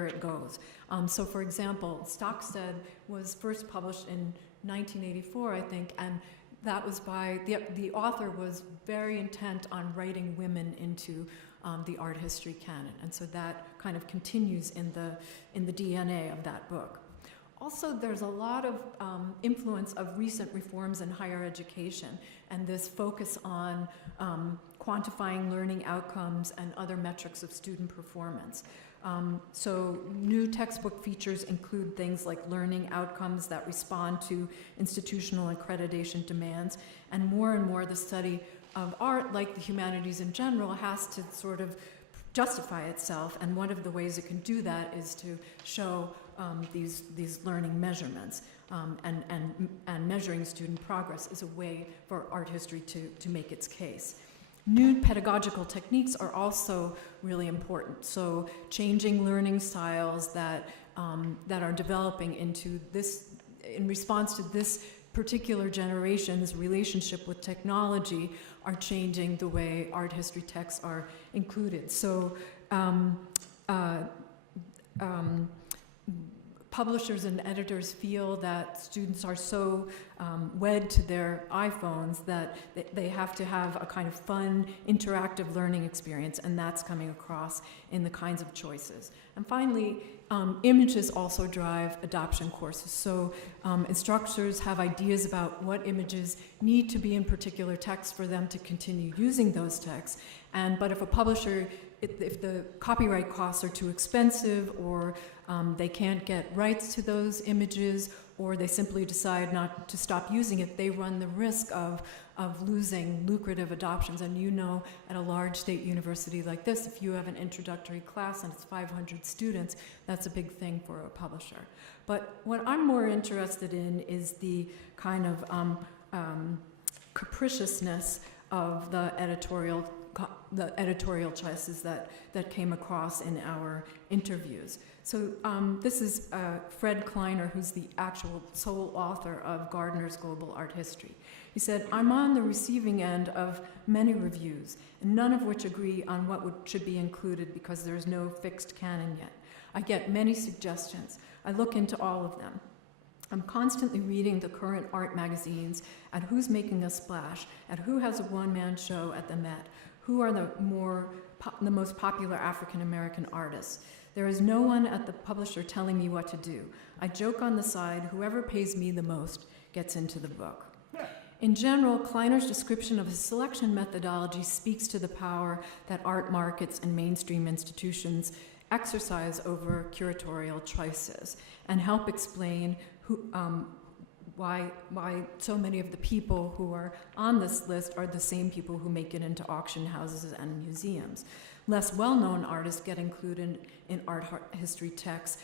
it goes. So for example, Stockstead was first published in 1984, I think, and that was by, the author was very intent on writing women into the art history canon, and so that kind of continues in the DNA of that book. Also, there's a lot of influence of recent reforms in higher education and this focus on quantifying learning outcomes and other metrics of student performance. So new textbook features include things like learning outcomes that respond to institutional accreditation demands, and more the study of art, like the humanities in general, has to sort of justify itself, and one of the ways it can do that is to show these learning measurements, and measuring student progress is a way for art history to make its case. New pedagogical techniques are also really important. So changing learning styles that are developing into this, in response to this particular generation's relationship with technology, are changing the way art history texts are included. So publishers and editors feel that students are so wed to their iPhones that they have to have a kind of fun, interactive learning experience, and that's coming across in the kinds of choices. And finally, images also drive adoption courses. So instructors have ideas about what images need to be in particular texts for them to continue using those texts. But if a publisher, if the copyright costs are too expensive, or they can't get rights to those images, or they simply decide not to stop using it, they run the risk of losing lucrative adoptions. And you know, at a large state university like this, if you have an introductory class and it's 500 students, that's a big thing for a publisher. But what I'm more interested in is the kind of capriciousness of the editorial choices that came across in our interviews. So this is Fred Kleiner, who's the actual sole author of Gardner's Global Art History. He said, "I'm on the receiving end of many reviews, and none of which agree on what should be included because there's no fixed canon yet. I get many suggestions. I look into all of them. I'm constantly reading the current art magazines at who's making a splash, at who has a one-man show at the Met, who are the most popular African-American artists. There is no one at the publisher telling me what to do. I joke on the side, whoever pays me the most gets into the book." In general, Kleiner's description of his selection methodology speaks to the power that art markets and mainstream institutions exercise over curatorial choices, and help explain why so many of the people who are on this list are the same people who make it into auction houses and museums. Less well-known artists get included in art history texts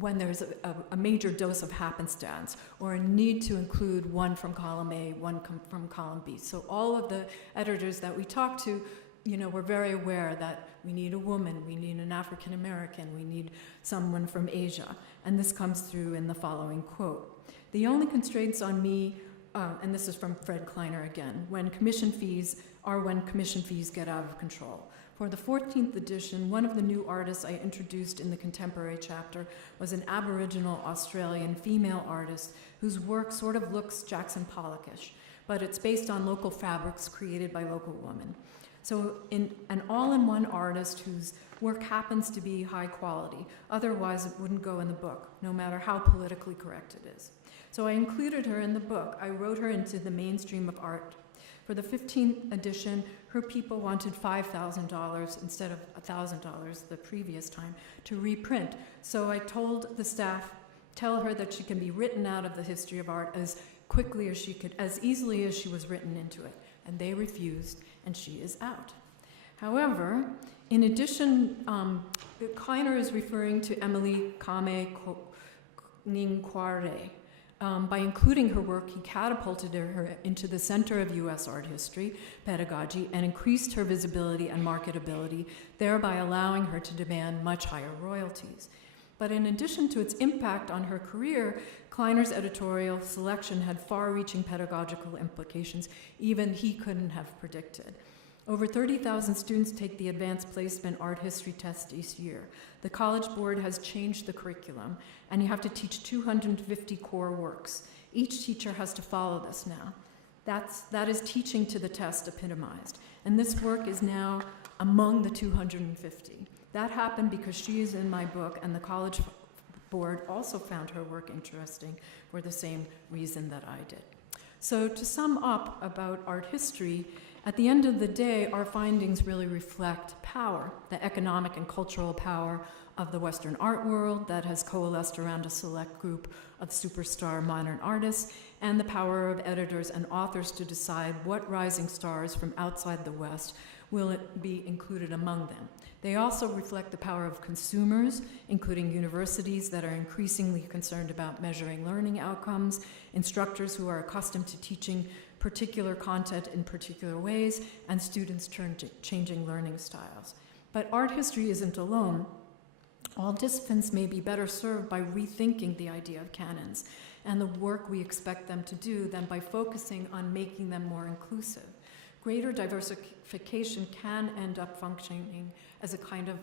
when there's a major dose of happenstance, or a need to include one from column A, one from column B. So all of the editors that we talked to, we're very aware that we need a woman, we need an African American, we need someone from Asia. And this comes through in the following quote: "The only constraints on me," and this is from Fred Kleiner again, when commission fees get out of control. For the 14th edition, one of the new artists I introduced in the contemporary chapter was an Aboriginal Australian female artist whose work sort of looks Jackson Pollockish, but it's based on local fabrics created by local women. So an all-in-one artist whose work happens to be high quality, otherwise it wouldn't go in the book, no matter how politically correct it is. So I included her in the book. I wrote her into the mainstream of art. For the 15th edition, her people wanted $5,000 instead of $1,000 the previous time to reprint. So I told the staff, tell her that she can be written out of the history of art as quickly as she could, as easily as she was written into it. And they refused, and she is out. However, in addition, Kleiner is referring to Emily Kame Ningkware. By including her work, he catapulted her into the center of U.S. art history, pedagogy, and increased her visibility and marketability, thereby allowing her to demand much higher royalties. But in addition to its impact on her career, Kleiner's editorial selection had far-reaching pedagogical implications even he couldn't have predicted. Over 30,000 students take the advanced placement art history test each year. The College Board has changed the curriculum, and you have to teach 250 core works. Each teacher has to follow this now. That is teaching to the test epitomized. And this work is now among the 250. That happened because she is in my book, and the College board also found her work interesting for the same reason that I did. So to sum up about art history, at the end of the day, our findings really reflect power, the economic and cultural power of the Western art world that has coalesced around a select group of superstar modern artists, and the power of editors and authors to decide what rising stars from outside the West will be included among them. They also reflect the power of consumers, including universities that are increasingly concerned about measuring learning outcomes, instructors who are accustomed to teaching particular content in particular ways, and students changing learning styles. But art history isn't alone. All disciplines may be better served by rethinking the idea of canons and the work we expect them to do than by focusing on making them more inclusive. Greater diversification can end up functioning as a kind of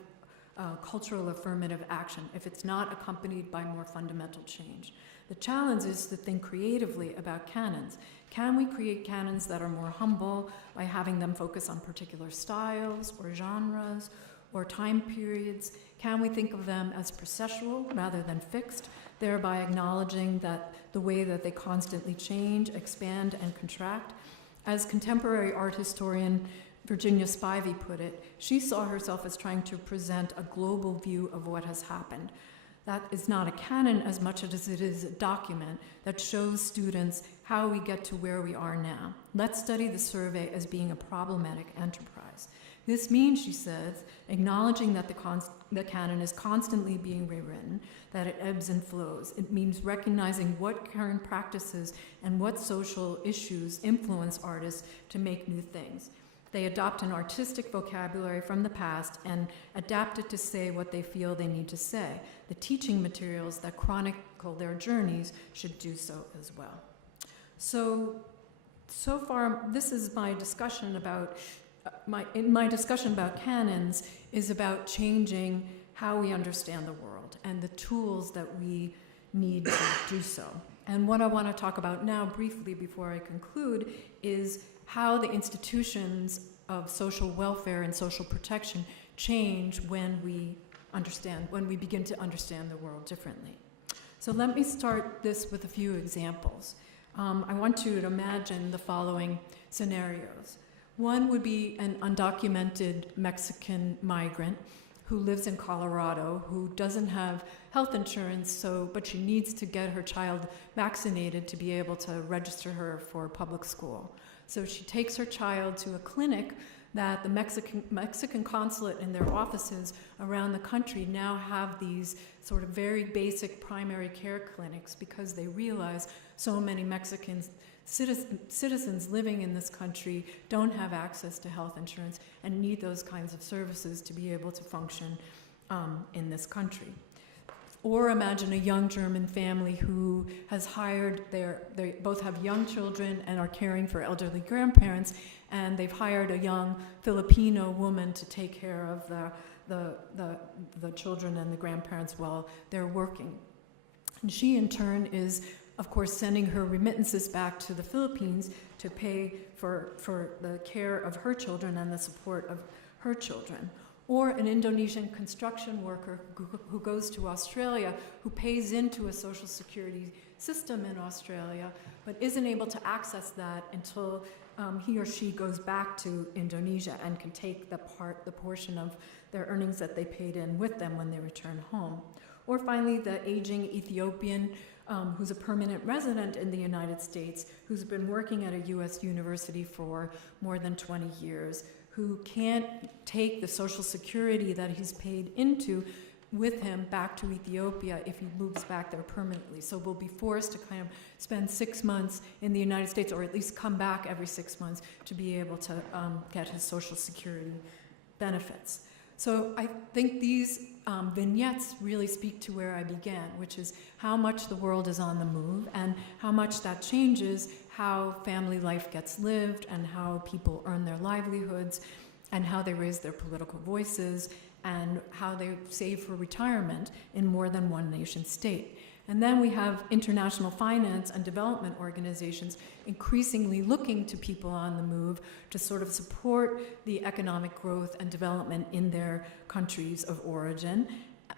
cultural affirmative action if it's not accompanied by more fundamental change. The challenge is to think creatively about canons. Can we create canons that are more humble by having them focus on particular styles or genres or time periods? Can we think of them as processual rather than fixed, thereby acknowledging that the way that they constantly change, expand, and contract? As contemporary art historian Virginia Spivey put it, she saw herself as trying to present a global view of what has happened. That is not a canon as much as it is a document that shows students how we get to where we are now. Let's study the survey as being a problematic enterprise. This means, she says, acknowledging that the canon is constantly being rewritten, that it ebbs and flows. It means recognizing what current practices and what social issues influence artists to make new things. They adopt an artistic vocabulary from the past and adapt it to say what they feel they need to say. The teaching materials that chronicle their journeys should do so as well. So far, this is my discussion about my discussion about canons is about changing how we understand the world and the tools that we need to do so. And what I want to talk about now briefly before I conclude is how the institutions of social welfare and social protection change when we begin to understand the world differently. So let me start this with a few examples. I want you to imagine the following scenarios. One would be an undocumented Mexican migrant who lives in Colorado, who doesn't have health insurance, but she needs to get her child vaccinated to be able to register her for public school. So she takes her child to a clinic that the Mexican consulate and their offices around the country now have these sort of very basic primary care clinics because they realize so many Mexican citizens living in this country don't have access to health insurance and need those kinds of services to be able to function in this country. Or imagine a young German family who has hired they both have young children and are caring for elderly grandparents, and they've hired a young Filipino woman to take care of the children and the grandparents while they're working. And she, in turn, is, of course, sending her remittances back to the Philippines to pay for the care of her children and the support of her children. Or an Indonesian construction worker who goes to Australia, who pays into a social security system in Australia, but isn't able to access that until he or she goes back to Indonesia and can take the portion of their earnings that they paid in with them when they return home. Or finally, the aging Ethiopian who's a permanent resident in the United States, who's been working at a U.S. university for more than 20 years, who can't take the Social Security that he's paid into with him back to Ethiopia if he moves back there permanently. So we'll be forced to kind of spend 6 months in the United States, or at least come back every 6 months to be able to get his Social Security benefits. So I think these vignettes really speak to where I began, which is how much the world is on the move and how much that changes how family life gets lived and how people earn their livelihoods and how they raise their political voices and how they save for retirement in more than one nation state. And then we have international finance and development organizations increasingly looking to people on the move to sort of support the economic growth and development in their countries of origin,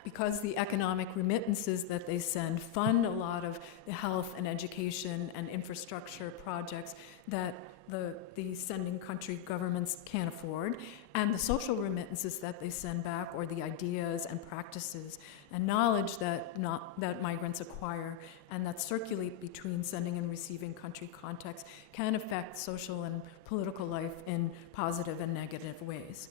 because the economic remittances that they send fund a lot of the health and education and infrastructure projects that the sending country governments can't afford, and the social remittances that they send back, or the ideas and practices and knowledge that migrants acquire and that circulate between sending and receiving country contexts, can affect social and political life in positive and negative ways.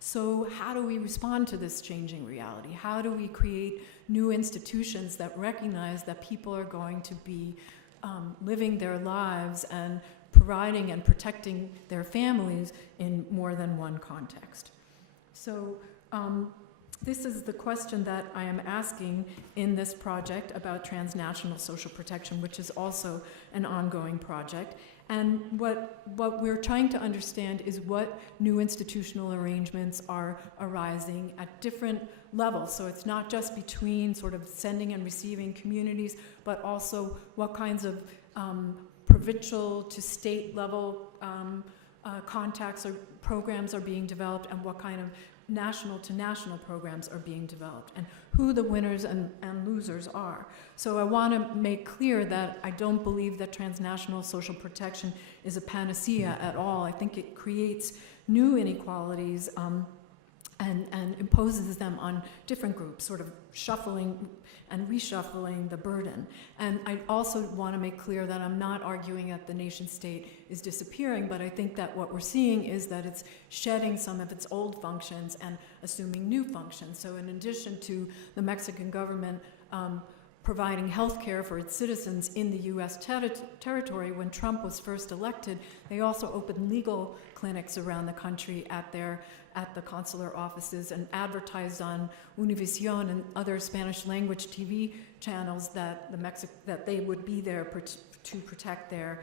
So how do we respond to this changing reality? How do we create new institutions that recognize that people are going to be living their lives and providing and protecting their families in more than one context? So this is the question that I am asking in this project about transnational social protection, which is also an ongoing project. And what we're trying to understand is what new institutional arrangements are arising at different levels. So it's not just between sort of sending and receiving communities, but also what kinds of provincial to state level contacts or programs are being developed, and what kind of national to national programs are being developed, and who the winners and losers are. So I want to make clear that I don't believe that transnational social protection is a panacea at all. I think it creates new inequalities and imposes them on different groups, sort of shuffling and reshuffling the burden. And I also want to make clear that I'm not arguing that the nation state is disappearing, but I think that what we're seeing is that it's shedding some of its old functions and assuming new functions. So in addition to the Mexican government providing health care for its citizens in the U.S. territory, when Trump was first elected, they also opened legal clinics around the country at the consular offices, and advertised on Univision and other Spanish language TV channels that that they would be there to protect their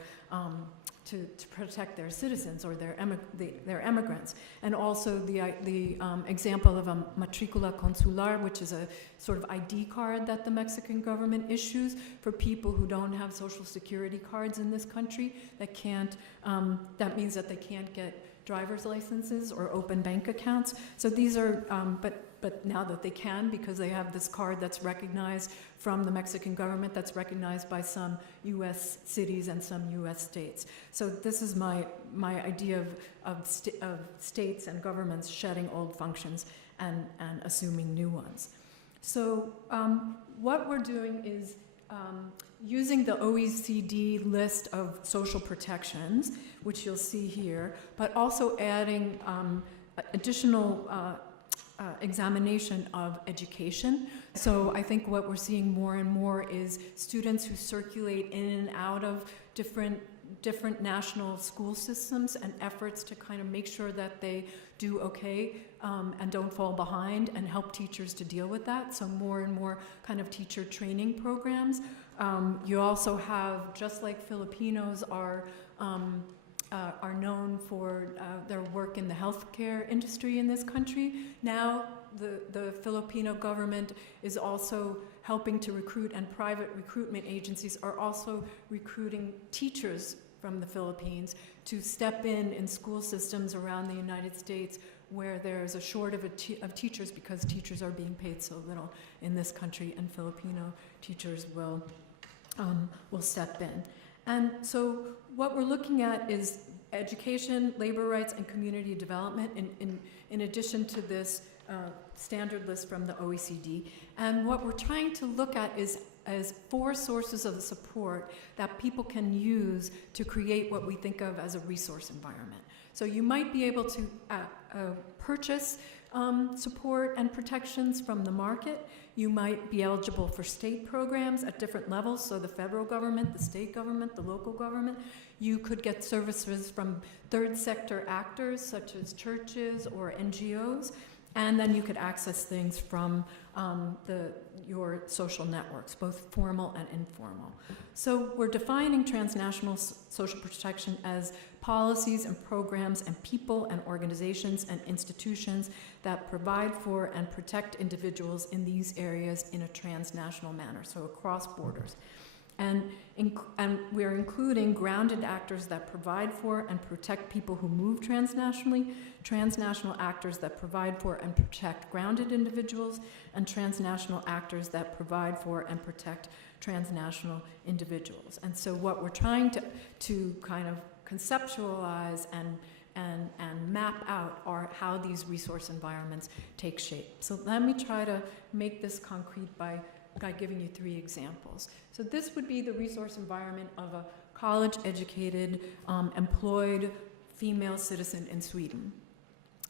citizens or their immigrants. And also the example of a matricula consular, which is a sort of ID card that the Mexican government issues for people who don't have social security cards in this country, that means that they can't get driver's licenses or open bank accounts. So these are, but now that they can, because they have this card that's recognized from the Mexican government, that's recognized by some U.S. cities and some U.S. states. So this is my idea of states and governments shedding old functions and assuming new ones. So what we're doing is using the OECD list of social protections, which you'll see here, but also adding additional examination of education. So I think what we're seeing more and more is students who circulate in and out of different national school systems, and efforts to kind of make sure that they do okay and don't fall behind, and help teachers to deal with that. So more and more kind of teacher training programs. You also have, just like Filipinos are known for their work in the healthcare industry in this country. Now the Filipino government is also helping to recruit, and private recruitment agencies are also recruiting teachers from the Philippines to step in school systems around the United States where there's a shortage of teachers, because teachers are being paid so little in this country, and Filipino teachers will step in. And so what we're looking at is education, labor rights, and community development in addition to this standard list from the OECD. And what we're trying to look at is as 4 sources of support that people can use to create what we think of as a resource environment. So you might be able to purchase support and protections from the market. You might be eligible for state programs at different levels, so the federal government, the state government, the local government. You could get services from third sector actors such as churches or NGOs, and then you could access things from your social networks, both formal and informal. So we're defining transnational social protection as policies and programs and people and organizations and institutions that provide for and protect individuals in these areas in a transnational manner, so across borders. And we're including grounded actors that provide for and protect people who move transnationally, transnational actors that provide for and protect grounded individuals, and transnational actors that provide for and protect transnational individuals. And so what we're trying to kind of conceptualize and map out are how these resource environments take shape. So let me try to make this concrete by giving you 3 examples. So this would be the resource environment of a college-educated, employed female citizen in Sweden.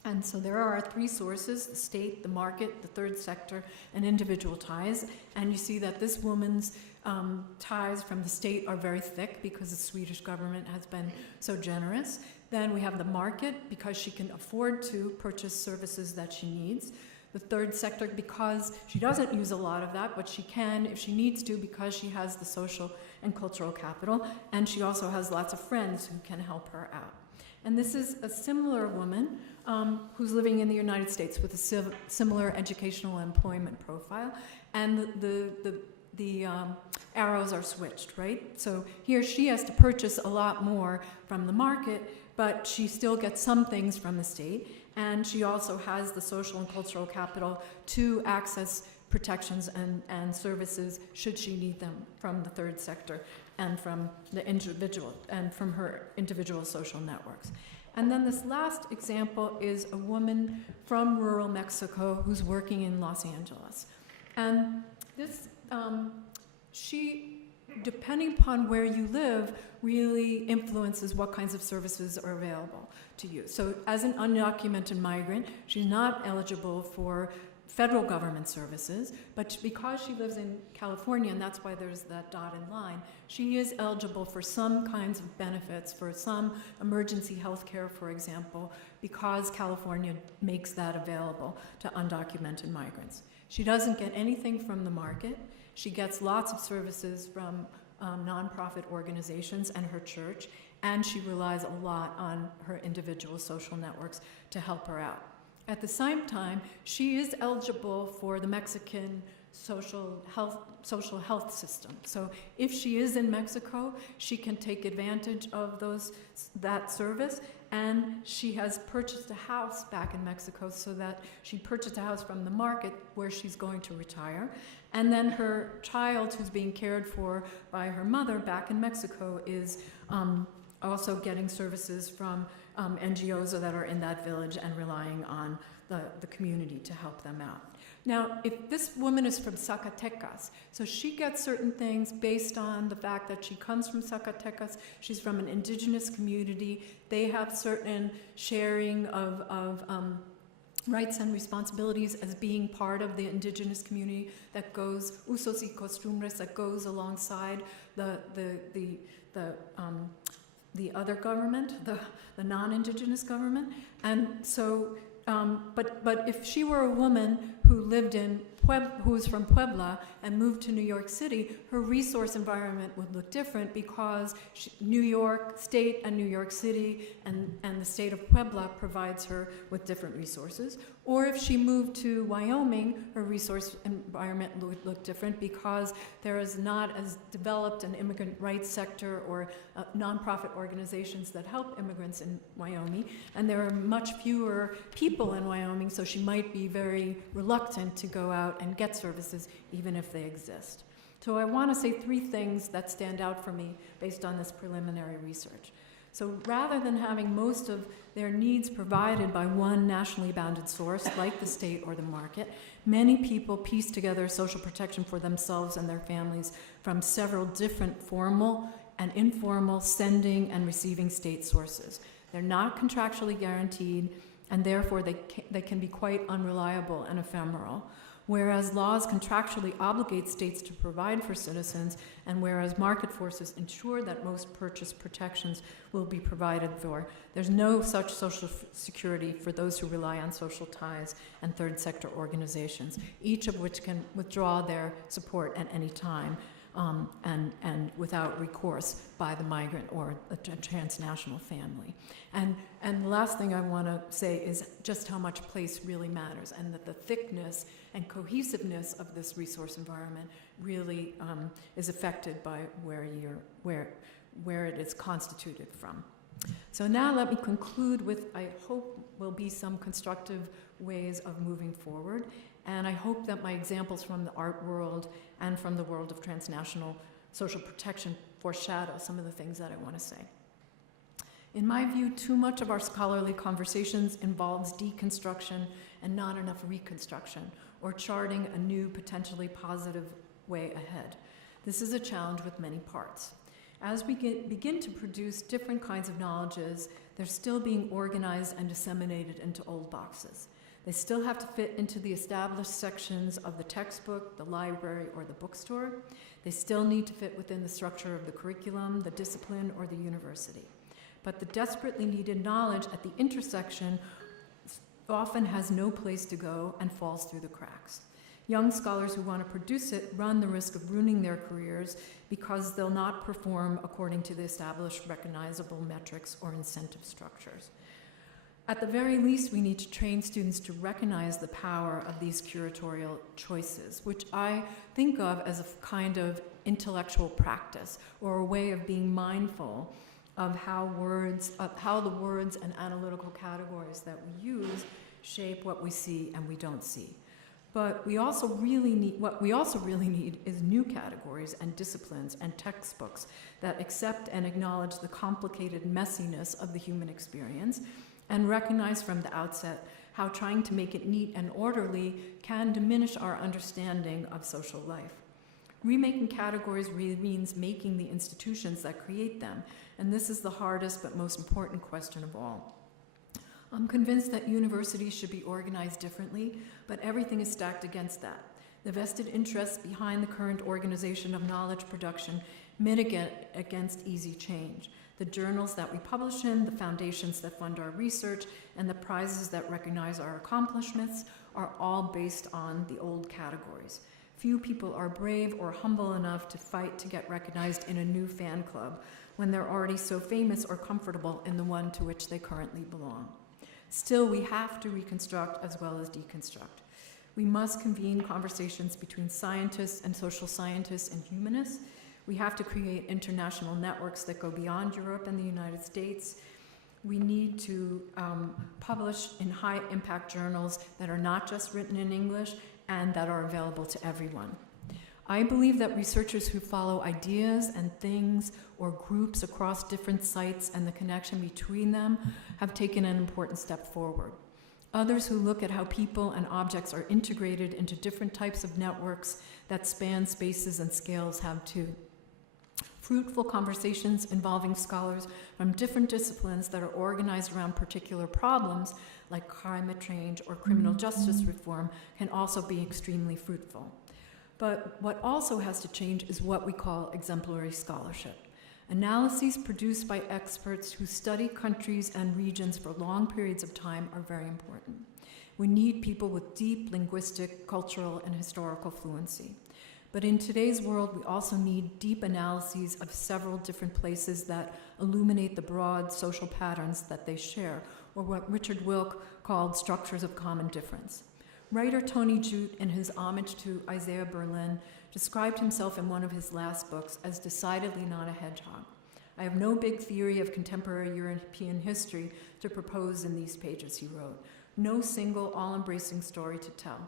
And so there are 3 sources: the state, the market, the third sector, and individual ties. And you see that this woman's ties from the state are very thick because the Swedish government has been so generous. Then we have the market, because she can afford to purchase services that she needs. The third sector, because she doesn't use a lot of that, but she can if she needs to, because she has the social and cultural capital, and she also has lots of friends who can help her out. And this is a similar woman who's living in the United States with a similar educational employment profile, and the arrows are switched, right? So here she has to purchase a lot more from the market, but she still gets some things from the state, and she also has the social and cultural capital to access protections and services should she need them from the third sector and from the individual and from her individual social networks. And then this last example is a woman from rural Mexico who's working in Los Angeles. And this, she, depending upon where you live, really influences what kinds of services are available to you. So as an undocumented migrant, she's not eligible for federal government services, but because she lives in California, and that's why there's that dotted line, she is eligible for some kinds of benefits, for some emergency health care, for example, because California makes that available to undocumented migrants. She doesn't get anything from the market. She gets lots of services from nonprofit organizations and her church, and she relies a lot on her individual social networks to help her out. At the same time, she is eligible for the Mexican social health system. So if she is in Mexico, she can take advantage of that service, and she has purchased a house back in Mexico, so that she purchased a house from the market where she's going to retire. And then her child, who's being cared for by her mother back in Mexico, is also getting services from NGOs that are in that village and relying on the community to help them out. Now, if this woman is from Zacatecas, so she gets certain things based on the fact that she comes from Zacatecas, she's from an indigenous community, they have certain sharing of rights and responsibilities as being part of the indigenous community that goes, usos y costumbres, that goes alongside the other government, the non-indigenous government. And so, but if she were a woman who lived in who was from Puebla and moved to New York City, her resource environment would look different, because New York State and New York City and the state of Puebla provides her with different resources. Or if she moved to Wyoming, her resource environment would look different, because there is not as developed an immigrant rights sector or nonprofit organizations that help immigrants in Wyoming, and there are much fewer people in Wyoming, so she might be very reluctant to go out and get services even if they exist. So I want to say 3 things that stand out for me based on this preliminary research. So rather than having most of their needs provided by one nationally bounded source, like the state or the market, many people piece together social protection for themselves and their families from several different formal and informal sending and receiving state sources. They're not contractually guaranteed, and therefore they can be quite unreliable and ephemeral. Whereas laws contractually obligate states to provide for citizens, and whereas market forces ensure that most purchase protections will be provided for, there's no such social security for those who rely on social ties and third sector organizations, each of which can withdraw their support at any time, and without recourse by the migrant or a transnational family. And the last thing I want to say is just how much place really matters, and that the thickness and cohesiveness of this resource environment really is affected by where it is constituted from. So now let me conclude with, I hope will be some constructive ways of moving forward, and I hope that my examples from the art world and from the world of transnational social protection foreshadow some of the things that I want to say. In my view, too much of our scholarly conversations involves deconstruction and not enough reconstruction, or charting a new, potentially positive way ahead. This is a challenge with many parts. As we begin to produce different kinds of knowledges, they're still being organized and disseminated into old boxes. They still have to fit into the established sections of the textbook, the library, or the bookstore. They still need to fit within the structure of the curriculum, the discipline, or the university. But the desperately needed knowledge at the intersection often has no place to go and falls through the cracks. Young scholars who want to produce it run the risk of ruining their careers because they'll not perform according to the established recognizable metrics or incentive structures. At the very least, we need to train students to recognize the power of these curatorial choices, which I think of as a kind of intellectual practice, or a way of being mindful of how the words and analytical categories that we use shape what we see and we don't see. But what we also really need is new categories and disciplines and textbooks that accept and acknowledge the complicated messiness of the human experience and recognize from the outset how trying to make it neat and orderly can diminish our understanding of social life. Remaking categories really means making the institutions that create them, and this is the hardest but most important question of all. I'm convinced that universities should be organized differently, but everything is stacked against that. The vested interests behind the current organization of knowledge production mitigate against easy change. The journals that we publish in, the foundations that fund our research, and the prizes that recognize our accomplishments are all based on the old categories. Few people are brave or humble enough to fight to get recognized in a new fan club when they're already so famous or comfortable in the one to which they currently belong. Still, we have to reconstruct as well as deconstruct. We must convene conversations between scientists and social scientists and humanists. We have to create international networks that go beyond Europe and the United States. We need to publish in high-impact journals that are not just written in English and that are available to everyone. I believe that researchers who follow ideas and things or groups across different sites and the connection between them have taken an important step forward. Others who look at how people and objects are integrated into different types of networks that span spaces and scales have too. Fruitful conversations involving scholars from different disciplines that are organized around particular problems like climate change or criminal justice reform can also be extremely fruitful. But what also has to change is what we call exemplary scholarship. Analyses produced by experts who study countries and regions for long periods of time are very important. We need people with deep linguistic, cultural, and historical fluency. But in today's world, we also need deep analyses of several different places that illuminate the broad social patterns that they share, or what Richard Wilk called structures of common difference. Writer Tony Judt, in his homage to Isaiah Berlin, described himself in one of his last books as decidedly not a hedgehog. I have no big theory of contemporary European history to propose in these pages, he wrote. No single, all-embracing story to tell.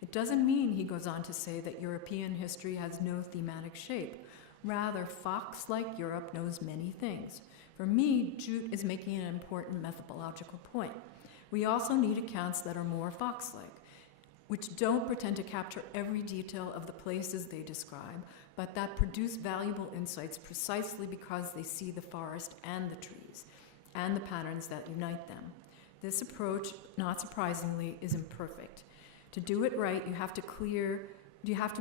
It doesn't mean, he goes on to say, that European history has no thematic shape. Rather, fox-like Europe knows many things. For me, Judt is making an important methodological point. We also need accounts that are more fox-like, which don't pretend to capture every detail of the places they describe, but that produce valuable insights precisely because they see the forest and the trees, and the patterns that unite them. This approach, not surprisingly, is imperfect. To do it right, you have to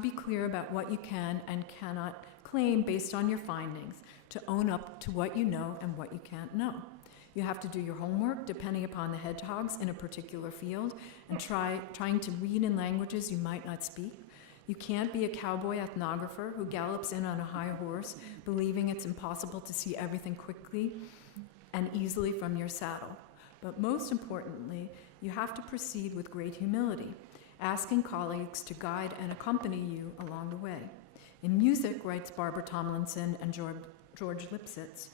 be clear about what you can and cannot claim based on your findings, to own up to what you know and what you can't know. You have to do your homework depending upon the hedgehogs in a particular field and trying to read in languages you might not speak. You can't be a cowboy ethnographer who gallops in on a high horse, believing it's impossible to see everything quickly and easily from your saddle. But most importantly, you have to proceed with great humility asking colleagues to guide and accompany you along the way. In music, writes Barbara Tomlinson and George Lipsitz,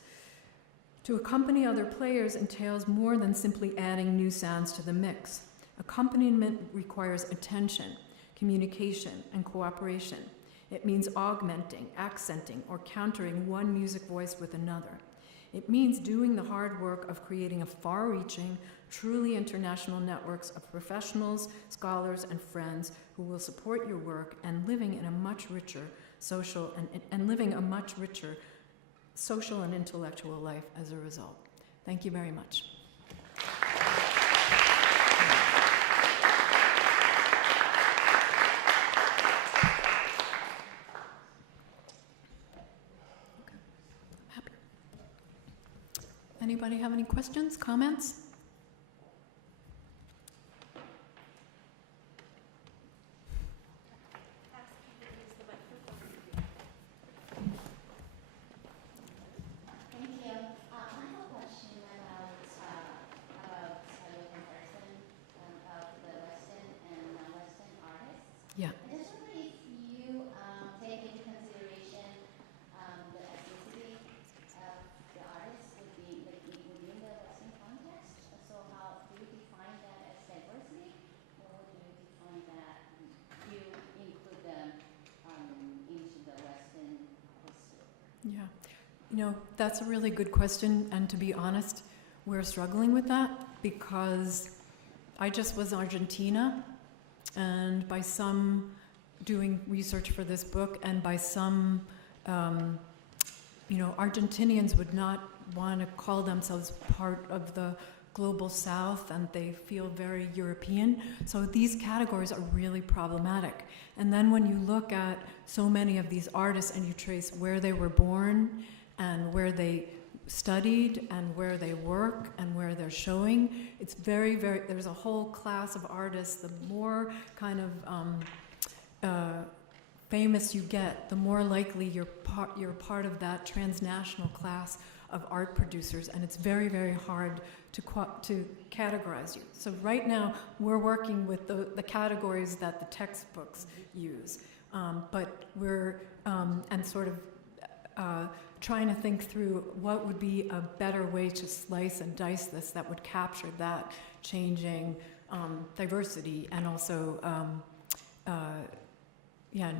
to accompany other players entails more than simply adding new sounds to the mix. Accompaniment requires attention, communication, and cooperation. It means augmenting, accenting, or countering one music voice with another. It means doing the hard work of creating a far-reaching, truly international networks of professionals, scholars, and friends who will support your work and living in a much richer social and intellectual life as a result. Thank you very much. Anybody have any questions, comments? Thank you. I have a question about studying in person of the Western and non-Western artists. Yeah. I just wonder if you take into consideration the ethnicity of the artists would be like within the Western context. So how do you define that as diversity, or do you define that you include them into the Western history? Yeah. You know, that's a really good question, and to be honest, we're struggling with that because I just was in Argentina, and by some doing research for this book, and by some, Argentinians would not want to call themselves part of the global South, and they feel very European. So these categories are really problematic. And then when you look at so many of these artists and you trace where they were born and where they studied and where they work and where they're showing, it's very, very, there's a whole class of artists. The more kind of famous you get, the more likely you're part of that transnational class of art producers, and it's very, very hard to categorize you. So right now, we're working with the categories that the textbooks use, but we're trying to think through what would be a better way to slice and dice this that would capture that changing diversity, and also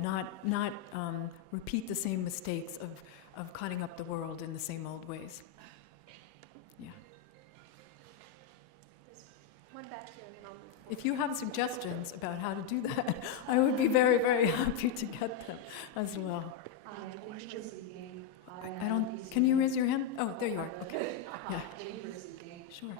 not repeat the same mistakes of cutting up the world in the same old ways. Yeah. One back here, and then I'll move forward. If you have suggestions about how to do that, I would be very, very happy to get them as well. Hi, thank you for speaking. I don't, can you raise your hand? Oh, there you are, okay. Yeah. Thank you for speaking. Sure.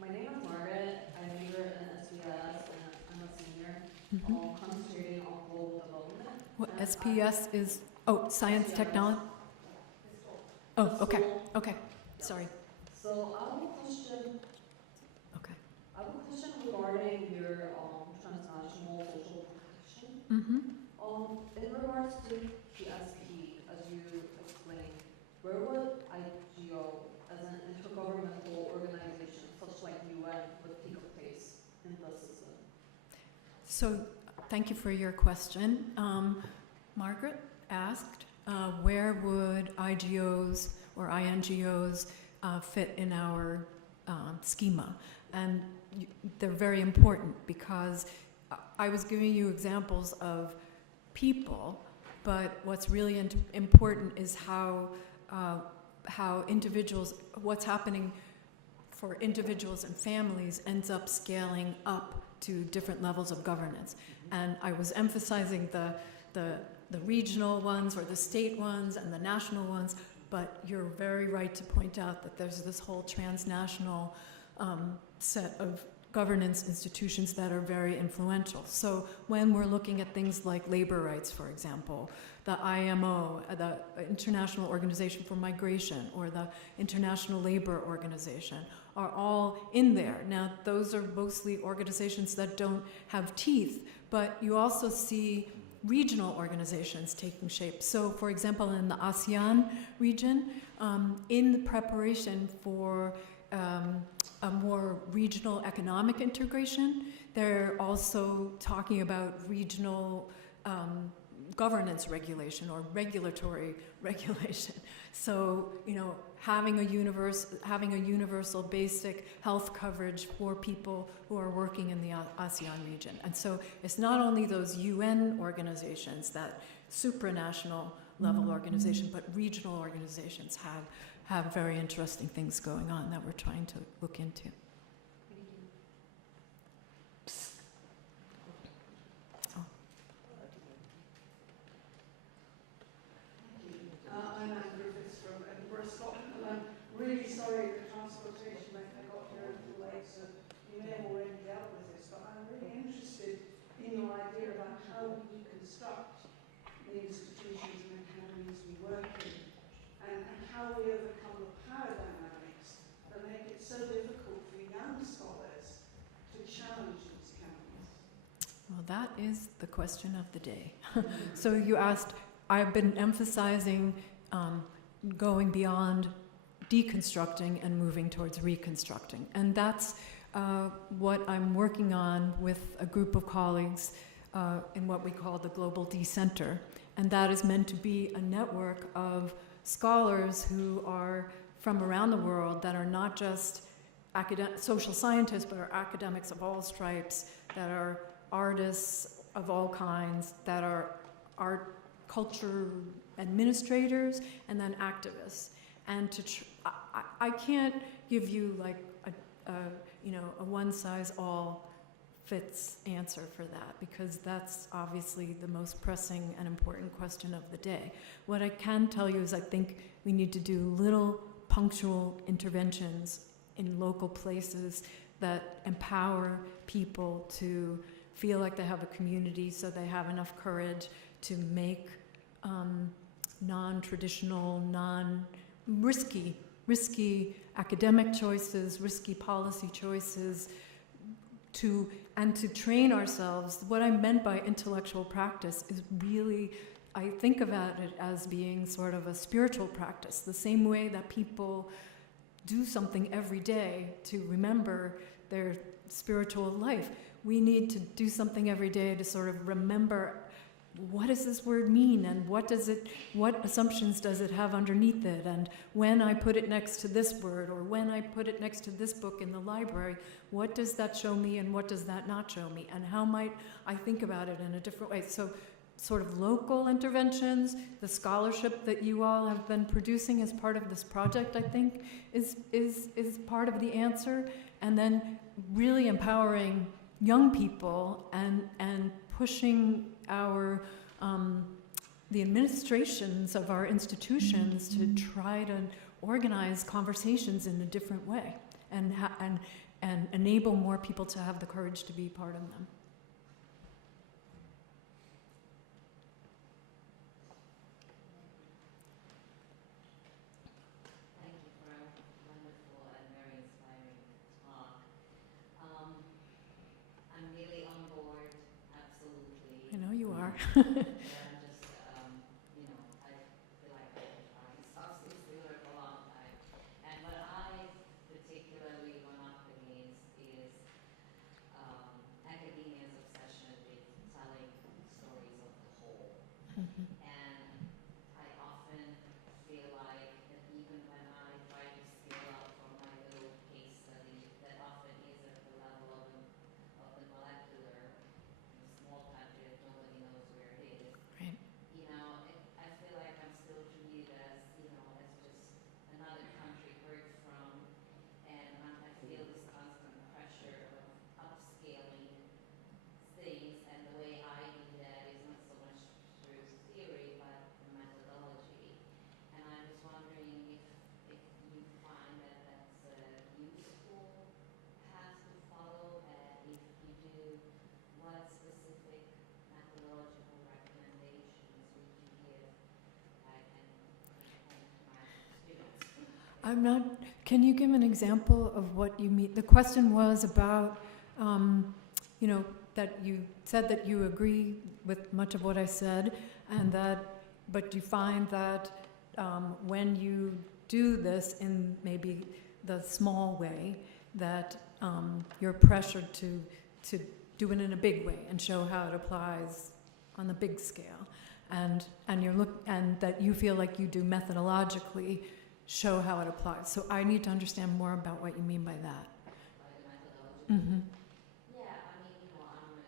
My name is Margaret. I major in SBS, and I'm a senior, Mhm. concentrating on global development. What And SPS is, science, technology? Oh, okay, sorry, So I have a question. okay. I have a question regarding your transnational social protection. Mm-hmm. In regards to PSP, as you explained, where would IGO, as an intergovernmental organization such like UN, would take a place in the system? So, thank you for your question. Margaret asked, where would IGOs or INGOs fit in our schema? And they're very important because I was giving you examples of people, but what's really important is how individuals, what's happening for individuals and families ends up scaling up to different levels of governance. And I was emphasizing the regional ones or the state ones and the national ones, but you're very right to point out that there's this whole transnational set of governance institutions that are very influential. So when we're looking at things like labor rights, for example, the IMO, the International Organization for Migration, or the International Labor Organization, are all in there. Now, those are mostly organizations that don't have teeth, but you also see regional organizations taking shape. So, for example, in the ASEAN region, in the preparation for a more regional economic integration. They're also talking about regional governance regulation or regulatory regulation. So, you know, having a universal basic health coverage for people who are working in the ASEAN region. And so it's not only those UN organizations, that supranational level organization, but regional organizations have very interesting things going on that we're trying to look into. I'm Anne Griffiths from Edinburgh, Scotland, and I'm really sorry the transportation left I got here a little late, so you may have already dealt with this, but I'm really interested in your idea about how we deconstruct the institutions and academies we work in, and how we overcome the power dynamics that make it so difficult for young scholars to challenge these academies. Well, that is the question of the day. So you asked, I've been emphasizing going beyond deconstructing and moving towards reconstructing. And that's what I'm working on with a group of colleagues in what we call the Global D Center. And that is meant to be a network of scholars who are from around the world that are not just social scientists, but are academics of all stripes, that are artists of all kinds, that are art culture administrators, and then activists. And I can't give you like a one-size-all-fits answer for that, because that's obviously the most pressing and important question of the day. What I can tell you is I think we need to do little punctual interventions in local places that empower people to feel like they have a community, so they have enough courage to make non-traditional, risky academic choices, risky policy choices, to train ourselves. What I meant by intellectual practice is really, I think about it as being sort of a spiritual practice, the same way that people do something every day to remember their spiritual life. We need to do something every day to sort of remember, what does this word mean, and what assumptions does it have underneath it, and when I put it next to this word, or when I put it next to this book in the library, what does that show me and what does that not show me, and how might I think about it in a different way? So sort of local interventions, the scholarship that you all have been producing as part of this project, I think, is part of the answer, and then really empowering young people and pushing the administrations of our institutions to try to organize conversations in a different way and enable more people to have the courage to be part of them. Thank you for a wonderful and very inspiring talk. I'm really on board, absolutely. I know you are. I'm just, I feel like I've been trying obviously for a long time. And what I particularly hung up in is academia's obsession with telling stories of the whole. And I often feel like that even when I try to scale up from my little case study, that often is at the level of the molecular, small country that nobody knows where it is. Right. I feel like I'm still treated as, as just another country heard from, and I feel this constant pressure of upscaling things, and the way I do that is not so much through theory, but the methodology. And I was wondering if you find that that's a useful path to follow, and if you do, what specific methodological recommendations would you give that I can take home to my students? Can you give an example of what you mean? The question was about, that you said that you agree with much of what I said, but you find that when you do this in maybe the small way, that you're pressured to do it in a big way and show how it applies on the big scale, and that you feel like you do methodologically show how it applies. So I need to understand more about what you mean by that. By the methodology. Mm-hmm. Yeah, I mean, I'm a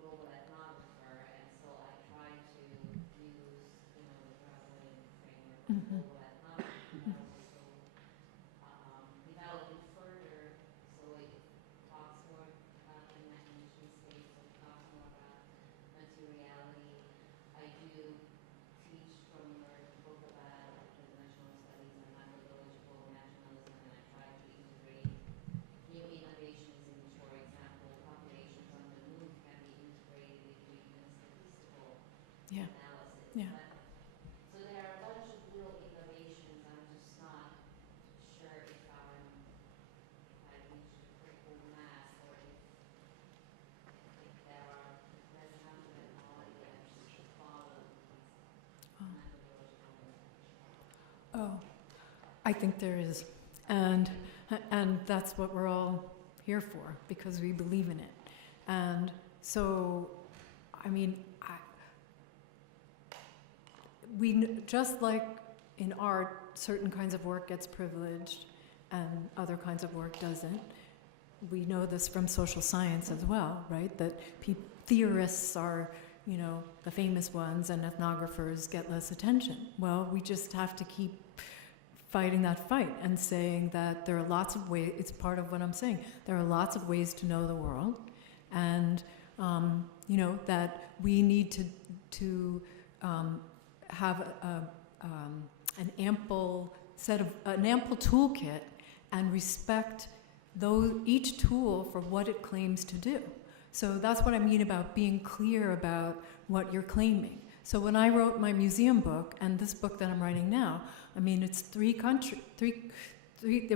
global ethnographer, and so I try to use, the traveling framework of Mm-hmm. global ethnography, but also develop it further so it talks more about the imagination space, so it talks more about materiality. I do teach from your book about international studies and methodological nationalism, and I try to integrate new innovations in which, for example, populations on the moon can be integrated into even statistical Yeah. analysis. Yeah. So there are a bunch of little innovations. I'm just not sure if I reached a critical mass or if there are less common methodology that should follow these methodological innovations. Oh, I think there is, and that's what we're all here for, because we believe in it. And so, I mean, just like in art, certain kinds of work gets privileged and other kinds of work doesn't. We know this from social science as well, right? That theorists are, the famous ones, and ethnographers get less attention. Well, we just have to keep fighting that fight and saying that there are lots of ways. It's part of what I'm saying. There are lots of ways to know the world, and that we need to have an ample toolkit and respect each tool for what it claims to do. So that's what I mean about being clear about what you're claiming. So when I wrote my museum book and this book that I'm writing now, I mean, it's there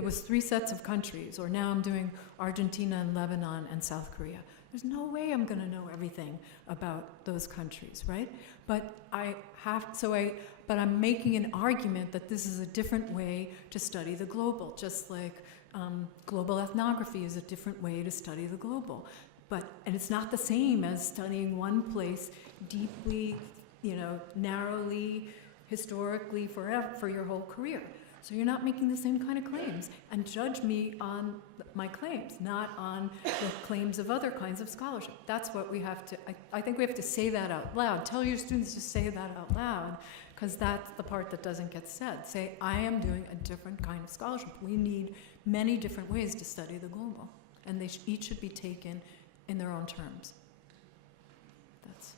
was 3 sets of countries, or now I'm doing Argentina and Lebanon and South Korea. There's no way I'm going to know everything about those countries, right? But but I'm making an argument that this is a different way to study the global, just like global ethnography is a different way to study the global. And it's not the same as studying one place deeply, narrowly, historically, forever, for your whole career. So you're not making the same kind of claims. And judge me on my claims, not on the claims of other kinds of scholarship. That's what we have to, I think we have to say that out loud. Tell your students to say that out loud, because that's the part that doesn't get said. Say, I am doing a different kind of scholarship. We need many different ways to study the global. And they each should be taken in their own terms. That's